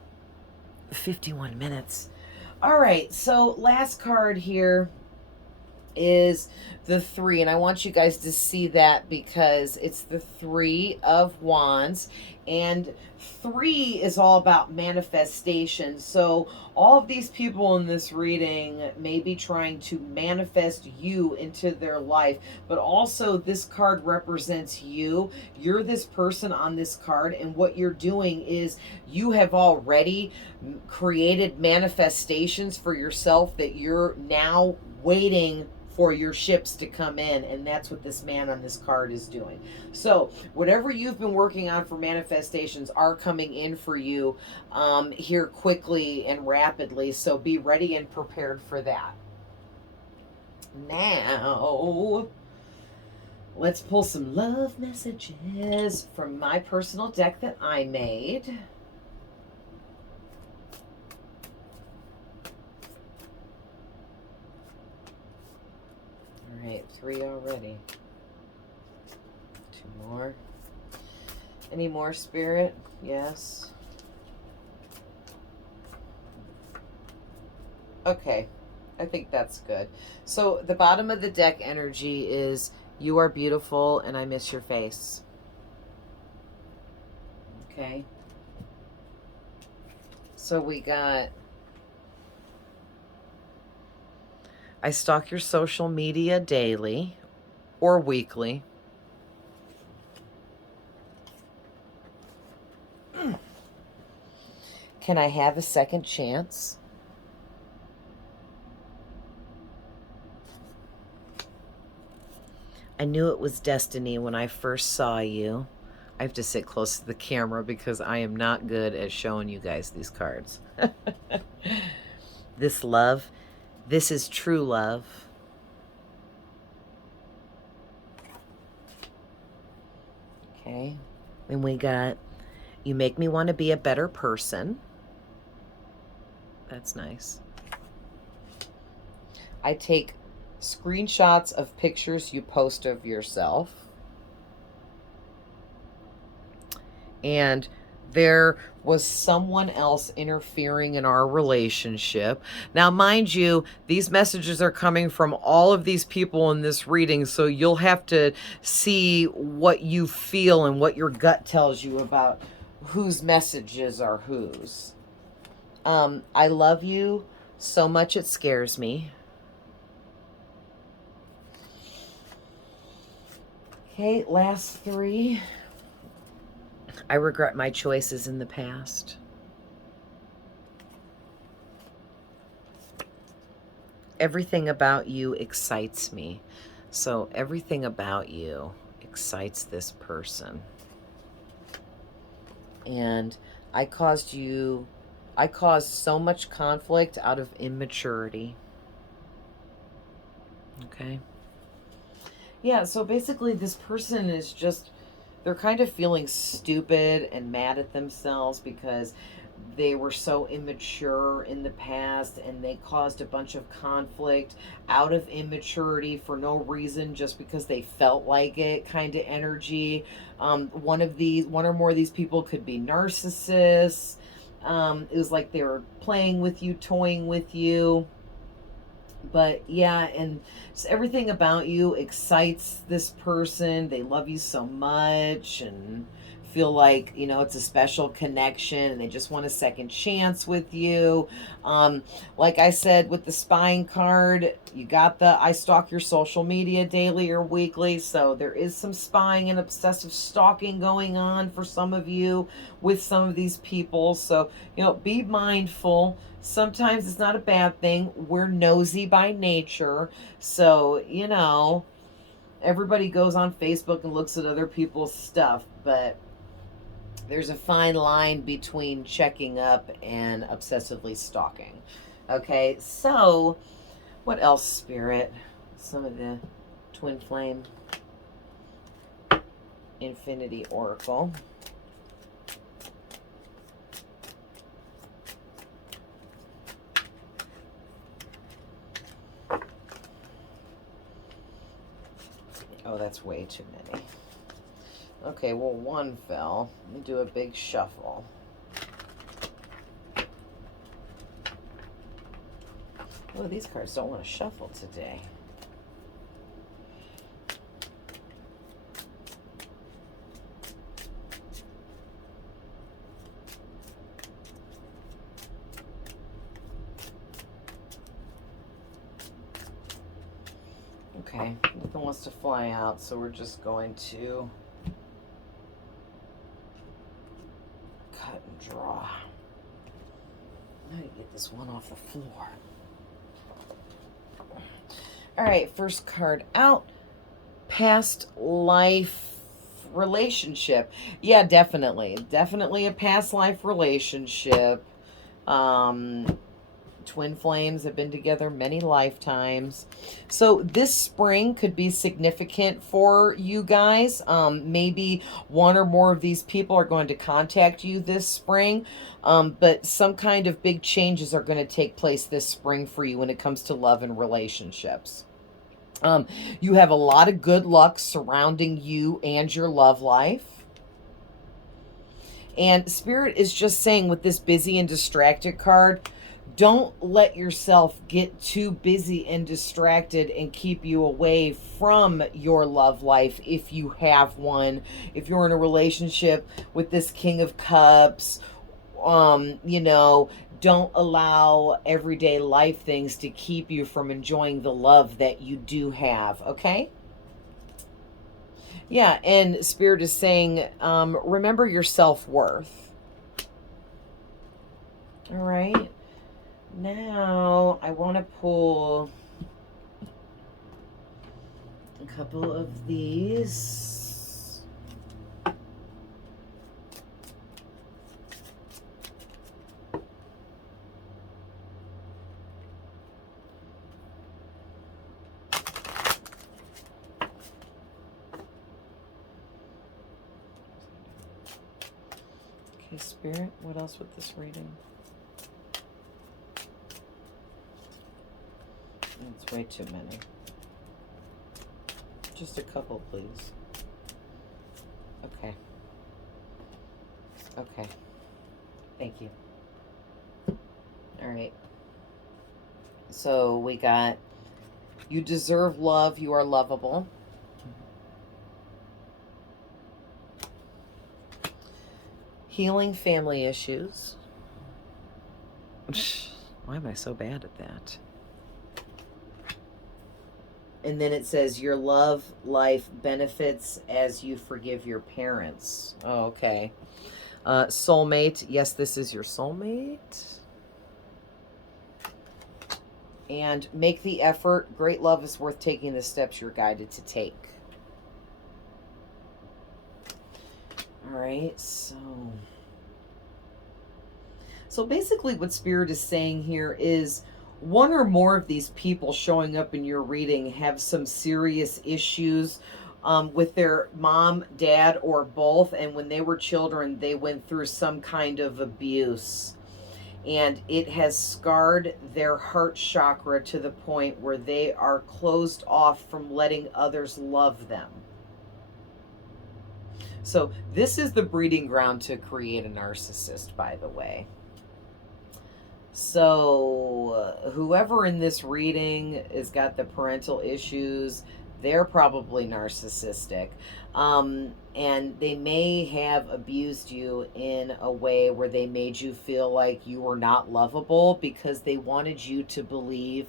51 minutes. All right, so last card here is the 3, and I want you guys to see that because it's the 3 of Wands, and 3 is all about manifestation. So all of these people in this reading may be trying to manifest you into their life, but also this card represents you. You're this person on this card, and what you're doing is you have already created manifestations for yourself that you're now waiting for your ships to come in, and that's what this man on this card is doing. So whatever you've been working on for manifestations are coming in for you here quickly and rapidly, so be ready and prepared for that. Now let's pull some love messages from my personal deck that I made. All right, 3 already. 2 more. Any more, Spirit? Yes. Okay, I think that's good. So the bottom of the deck energy is, you are beautiful and I miss your face. Okay. So we got, I stalk your social media daily or weekly. Can I have a second chance? I knew it was destiny when I first saw you. I have to sit close to the camera because I am not good at showing you guys these cards. This love, this is true love. Okay. And we got, you make me want to be a better person. That's nice. I take screenshots of pictures you post of yourself. And there was someone else interfering in our relationship. Now, mind you, these messages are coming from all of these people in this reading, so you'll have to see what you feel and what your gut tells you about whose messages are whose. I love you so much it scares me. Okay, last 3. I regret my choices in the past. everything about you excites me. So everything about you excites this person. And I caused so much conflict out of immaturity. Okay. Yeah, so basically this person is just, they're kind of feeling stupid and mad at themselves because they were so immature in the past and they caused a bunch of conflict out of immaturity for no reason, just because they felt like it, kind of energy. One or more of these people could be narcissists. It was like they were playing with you, toying with you. But yeah, and just everything about you excites this person. They love you so much and feel like, you know, it's a special connection and they just want a second chance with you. Like I said, with the spying card, you got the I stalk your social media daily or weekly. So there is some spying and obsessive stalking going on for some of you with some of these people. So, you know, be mindful. Sometimes it's not a bad thing. We're nosy by nature. So, you know, everybody goes on Facebook and looks at other people's stuff, but there's a fine line between checking up and obsessively stalking. Okay, so what else, Spirit? Some of the Twin Flame Infinity Oracle. Oh, that's way too many. Okay, well, one fell. Let me do a big shuffle. Oh, these cards don't want to shuffle today. Okay, nothing wants to fly out, so we're just going to cut and draw. I'm going to get this one off the floor. All right, first card out. Past life relationship. Yeah, definitely. Definitely a past life relationship. Twin flames have been together many lifetimes. So this spring could be significant for you guys. Maybe one or more of these people are going to contact you this spring. But some kind of big changes are going to take place this spring for you when it comes to love and relationships. You have a lot of good luck surrounding you and your love life. And Spirit is just saying with this busy and distracted card, don't let yourself get too busy and distracted and keep you away from your love life if you have one. If you're in a relationship with this King of Cups, you know, don't allow everyday life things to keep you from enjoying the love that you do have, okay? Yeah, and Spirit is saying, remember your self-worth. All right. Now, I want to pull a couple of these. Okay, Spirit, what else with this reading? It's way too many. Just a couple, please. Okay. Okay. Thank you. All right. So we got, you deserve love. You are lovable. Healing family issues. Why am I so bad at that? And then it says your love life benefits as you forgive your parents. Oh, okay. Soulmate. Yes, this is your soulmate. And make the effort. Great love is worth taking the steps you're guided to take. All right, so basically what Spirit is saying here is one or more of these people showing up in your reading have some serious issues with their mom, dad, or both. And when they were children, they went through some kind of abuse. And it has scarred their heart chakra to the point where they are closed off from letting others love them. So this is the breeding ground to create a narcissist, by the way. So whoever in this reading has got the parental issues, they're probably narcissistic. And they may have abused you in a way where they made you feel like you were not lovable because they wanted you to believe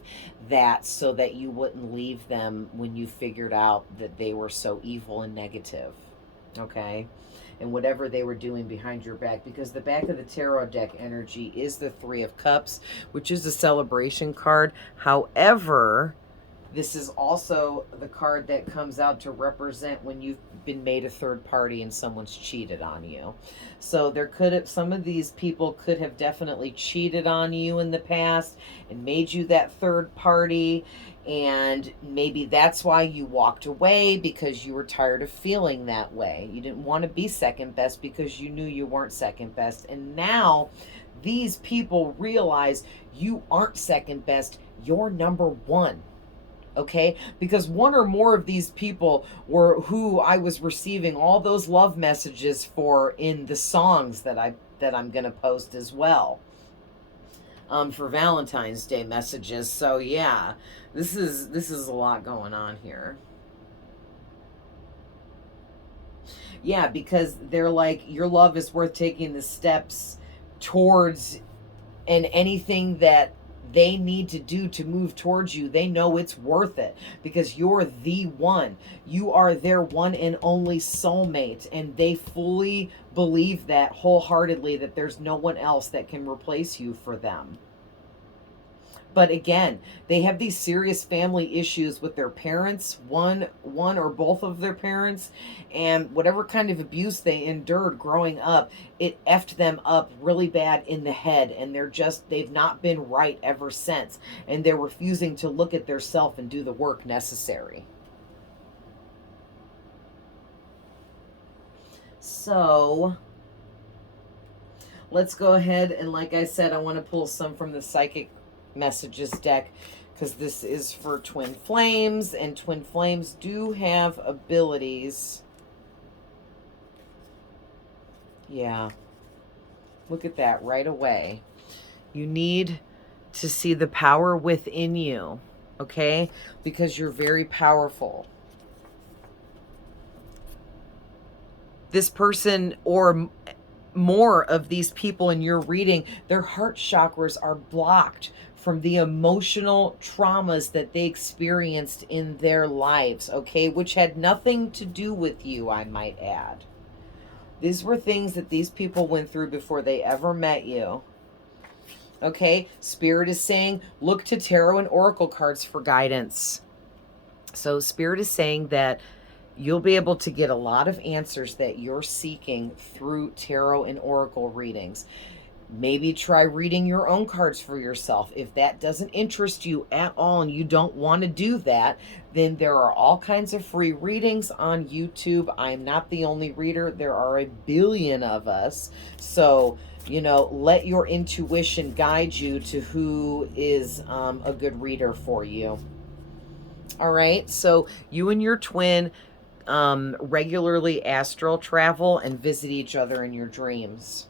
that so that you wouldn't leave them when you figured out that they were so evil and negative. Okay? And whatever they were doing behind your back, because the back of the tarot deck energy is the Three of Cups, which is a celebration card. However, this is also the card that comes out to represent when you've been made a third party and someone's cheated on you. So there could have, some of these people could have definitely cheated on you in the past and made you that third party. And maybe that's why you walked away, because you were tired of feeling that way. You didn't want to be second best because you knew you weren't second best. And now these people realize you aren't second best, you're number one. Okay, because one or more of these people were who I was receiving all those love messages for in the songs that I'm gonna post as well. For Valentine's Day messages. So yeah, this is a lot going on here. Yeah, because they're like, your love is worth taking the steps towards, and anything that they need to do to move towards you, they know it's worth it because you're the one. You are their one and only soulmate, and they fully believe that wholeheartedly, that there's no one else that can replace you for them. But again, they have these serious family issues with their parents, one or both of their parents, and whatever kind of abuse they endured growing up, it effed them up really bad in the head, and they've not been right ever since, and they're refusing to look at their self and do the work necessary. So let's go ahead, and like I said, I want to pull some from the Psychic Messages deck, because this is for twin flames, and twin flames do have abilities. Yeah, look at that right away. You need to see the power within you, okay, because you're very powerful. This person, or more of these people in your reading, their heart chakras are blocked from the emotional traumas that they experienced in their lives, okay, which had nothing to do with you, I might add. These were things that these people went through before they ever met you. Okay, Spirit is saying, look to tarot and oracle cards for guidance. So Spirit is saying that you'll be able to get a lot of answers that you're seeking through tarot and oracle readings. Maybe try reading your own cards for yourself. If that doesn't interest you at all and you don't want to do that, then there are all kinds of free readings on YouTube. I'm not the only reader. There are a billion of us. So, you know, let your intuition guide you to who is a good reader for you. All right. So you and your twin regularly astral travel and visit each other in your dreams.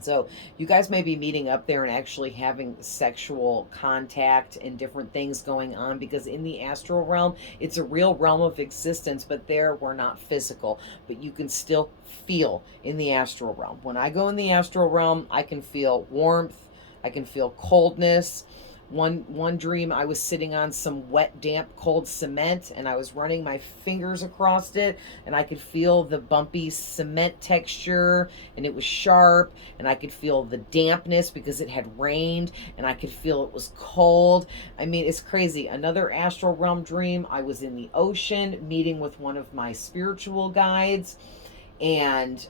So you guys may be meeting up there and actually having sexual contact and different things going on, because in the astral realm, it's a real realm of existence, but there we're not physical, but you can still feel in the astral realm. When I go in the astral realm, I can feel warmth, I can feel coldness, One dream, I was sitting on some wet, damp, cold cement, and I was running my fingers across it, and I could feel the bumpy cement texture, and it was sharp, and I could feel the dampness because it had rained, and I could feel it was cold. I mean, it's crazy. Another astral realm dream, I was in the ocean meeting with one of my spiritual guides, and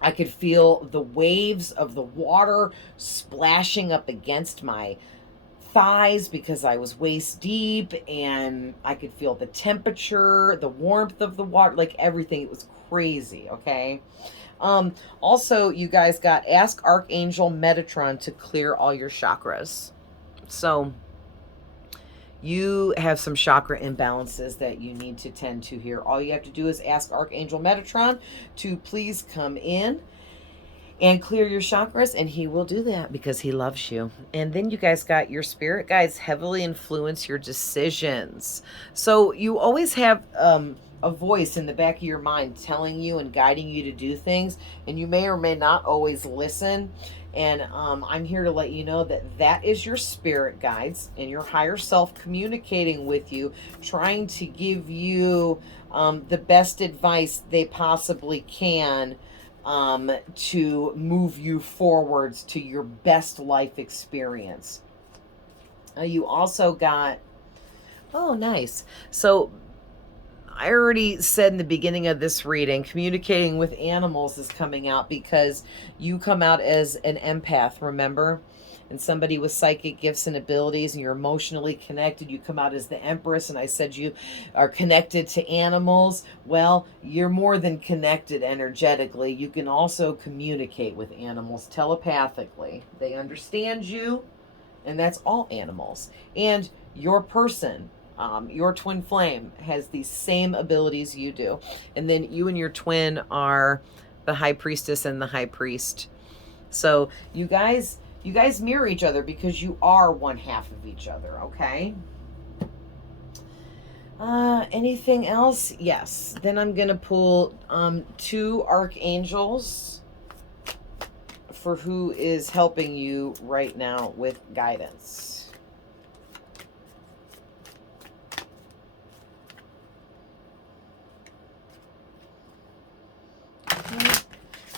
I could feel the waves of the water splashing up against my thighs because I was waist deep, and I could feel the temperature, the warmth of the water, like everything. It was crazy, okay? Also, you guys got ask Archangel Metatron to clear all your chakras. So you have some chakra imbalances that you need to tend to here. All you have to do is ask Archangel Metatron to please come in and clear your chakras, and he will do that because he loves you. And then you guys got your spirit guides heavily influence your decisions. So you always have a voice in the back of your mind telling you and guiding you to do things, and you may or may not always listen. And I'm here to let you know that that is your spirit guides and your higher self communicating with you, trying to give you the best advice they possibly can to move you forwards to your best life experience. You also got, oh, nice. So I already said in the beginning of this reading, communicating with animals is coming out because you come out as an empath, remember? And somebody with psychic gifts and abilities, and you're emotionally connected. You come out as the Empress, and I said you are connected to animals. Well, you're more than connected energetically. You can also communicate with animals telepathically. They understand you, and that's all animals. And your person, your twin flame, has these same abilities you do. And then you and your twin are the high priestess and the high priest. So you guys mirror each other because you are one half of each other, okay? Anything else? Yes. Then I'm going to pull 2 archangels for who is helping you right now with guidance. Okay.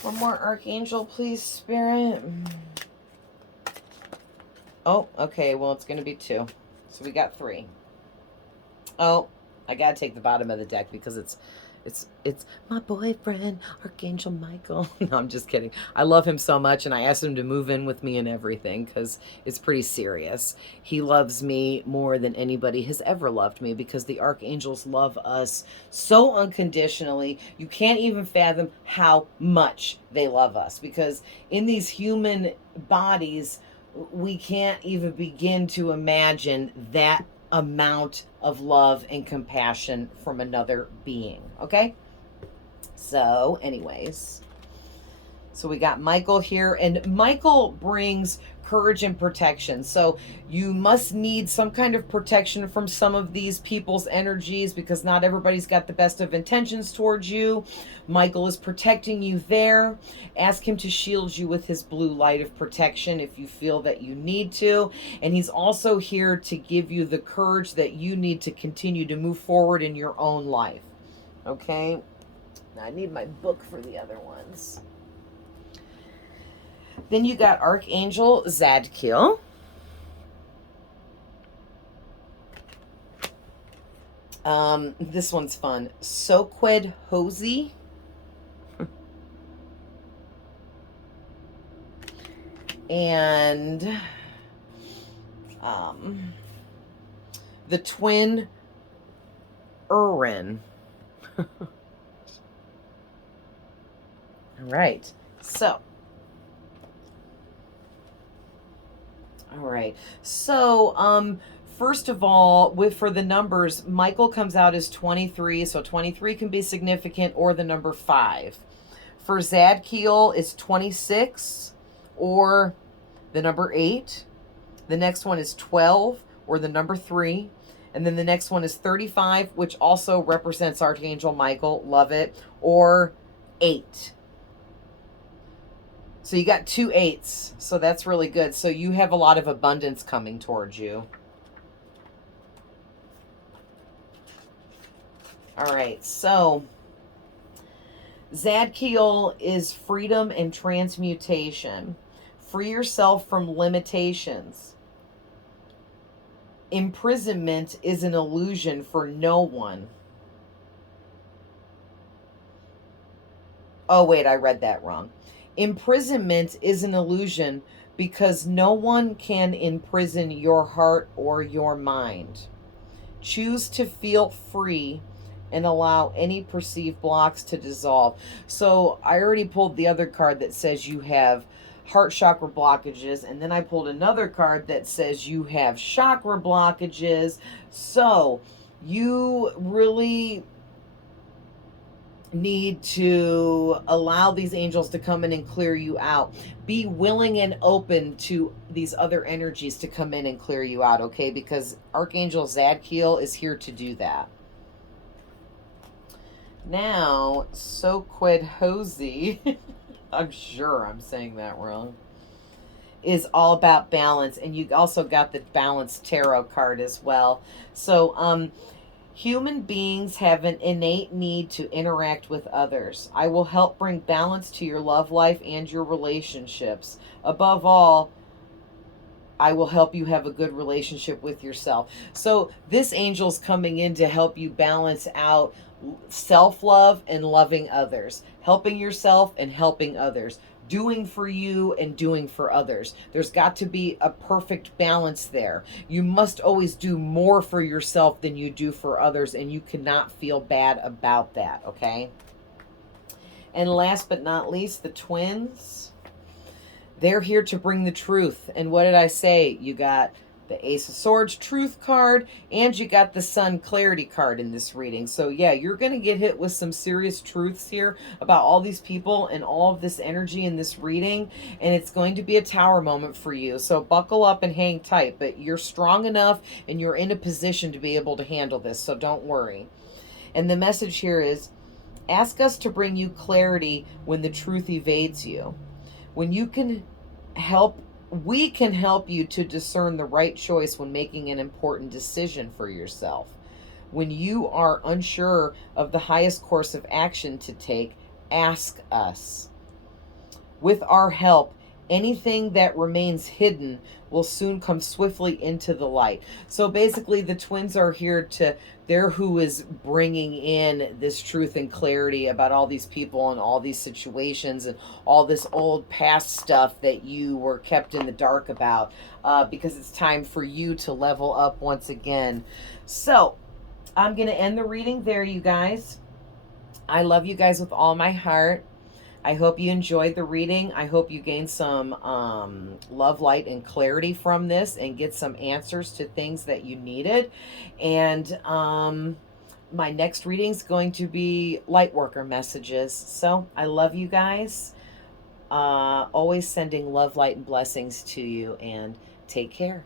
One more archangel, please, Spirit. Oh, okay. Well, it's going to be 2. So we got 3. Oh, I got to take the bottom of the deck because it's my boyfriend, Archangel Michael. No, I'm just kidding. I love him so much, and I asked him to move in with me and everything because it's pretty serious. He loves me more than anybody has ever loved me because the archangels love us so unconditionally. You can't even fathom how much they love us because in these human bodies, we can't even begin to imagine that amount of love and compassion from another being, okay? So anyways, so we got Michael here, and Michael brings courage and protection. So you must need some kind of protection from some of these people's energies because not everybody's got the best of intentions towards you. Michael is protecting you there. Ask him to shield you with his blue light of protection if you feel that you need to. And he's also here to give you the courage that you need to continue to move forward in your own life. Okay? Now I need my book for the other ones. Then you got Archangel Zadkiel. This one's fun. Soqued Hosey. And the twin Urin. All right. So first of all, for the numbers, Michael comes out as 23, so 23 can be significant, or the number 5. For Zadkiel, it's 26, or the number 8. The next one is 12, or the number 3. And then the next one is 35, which also represents Archangel Michael, love it, or 8. So you got 2 8s. So that's really good. So you have a lot of abundance coming towards you. All right. So Zadkiel is freedom and transmutation. Free yourself from limitations. Imprisonment is an illusion for no one. Oh, wait, I read that wrong. Imprisonment is an illusion because no one can imprison your heart or your mind. Choose to feel free and allow any perceived blocks to dissolve. So I already pulled the other card that says you have heart chakra blockages, and then I pulled another card that says you have chakra blockages. So you really need to allow these angels to come in and clear you out. Be willing and open to these other energies to come in and clear you out, okay? Because Archangel Zadkiel is here to do that. Now, Soquidhosi, I'm sure I'm saying that wrong, is all about balance. And you also got the Balance Tarot card as well. So, human beings have an innate need to interact with others. I will help bring balance to your love life and your relationships. Above all, I will help you have a good relationship with yourself. So this angel's coming in to help you balance out self-love and loving others, helping yourself and helping others, doing for you and doing for others. There's got to be a perfect balance there. You must always do more for yourself than you do for others, and you cannot feel bad about that, okay? And last but not least, the twins. They're here to bring the truth. And what did I say? You got the Ace of Swords truth card, and you got the Sun clarity card in this reading. So yeah, you're going to get hit with some serious truths here about all these people and all of this energy in this reading, and it's going to be a tower moment for you. So buckle up and hang tight, but you're strong enough and you're in a position to be able to handle this, so don't worry. And the message here is, ask us to bring you clarity when the truth evades you. When you can help, we can help you to discern the right choice when making an important decision for yourself. When you are unsure of the highest course of action to take, ask us. With our help, anything that remains hidden will soon come swiftly into the light. So basically, the twins are here to, they're who is bringing in this truth and clarity about all these people and all these situations and all this old past stuff that you were kept in the dark about, because it's time for you to level up once again. So I'm going to end the reading there, you guys. I love you guys with all my heart. I hope you enjoyed the reading. I hope you gained some love, light, and clarity from this and get some answers to things that you needed. And my next reading is going to be light worker messages. So I love you guys. Always sending love, light, and blessings to you, and take care.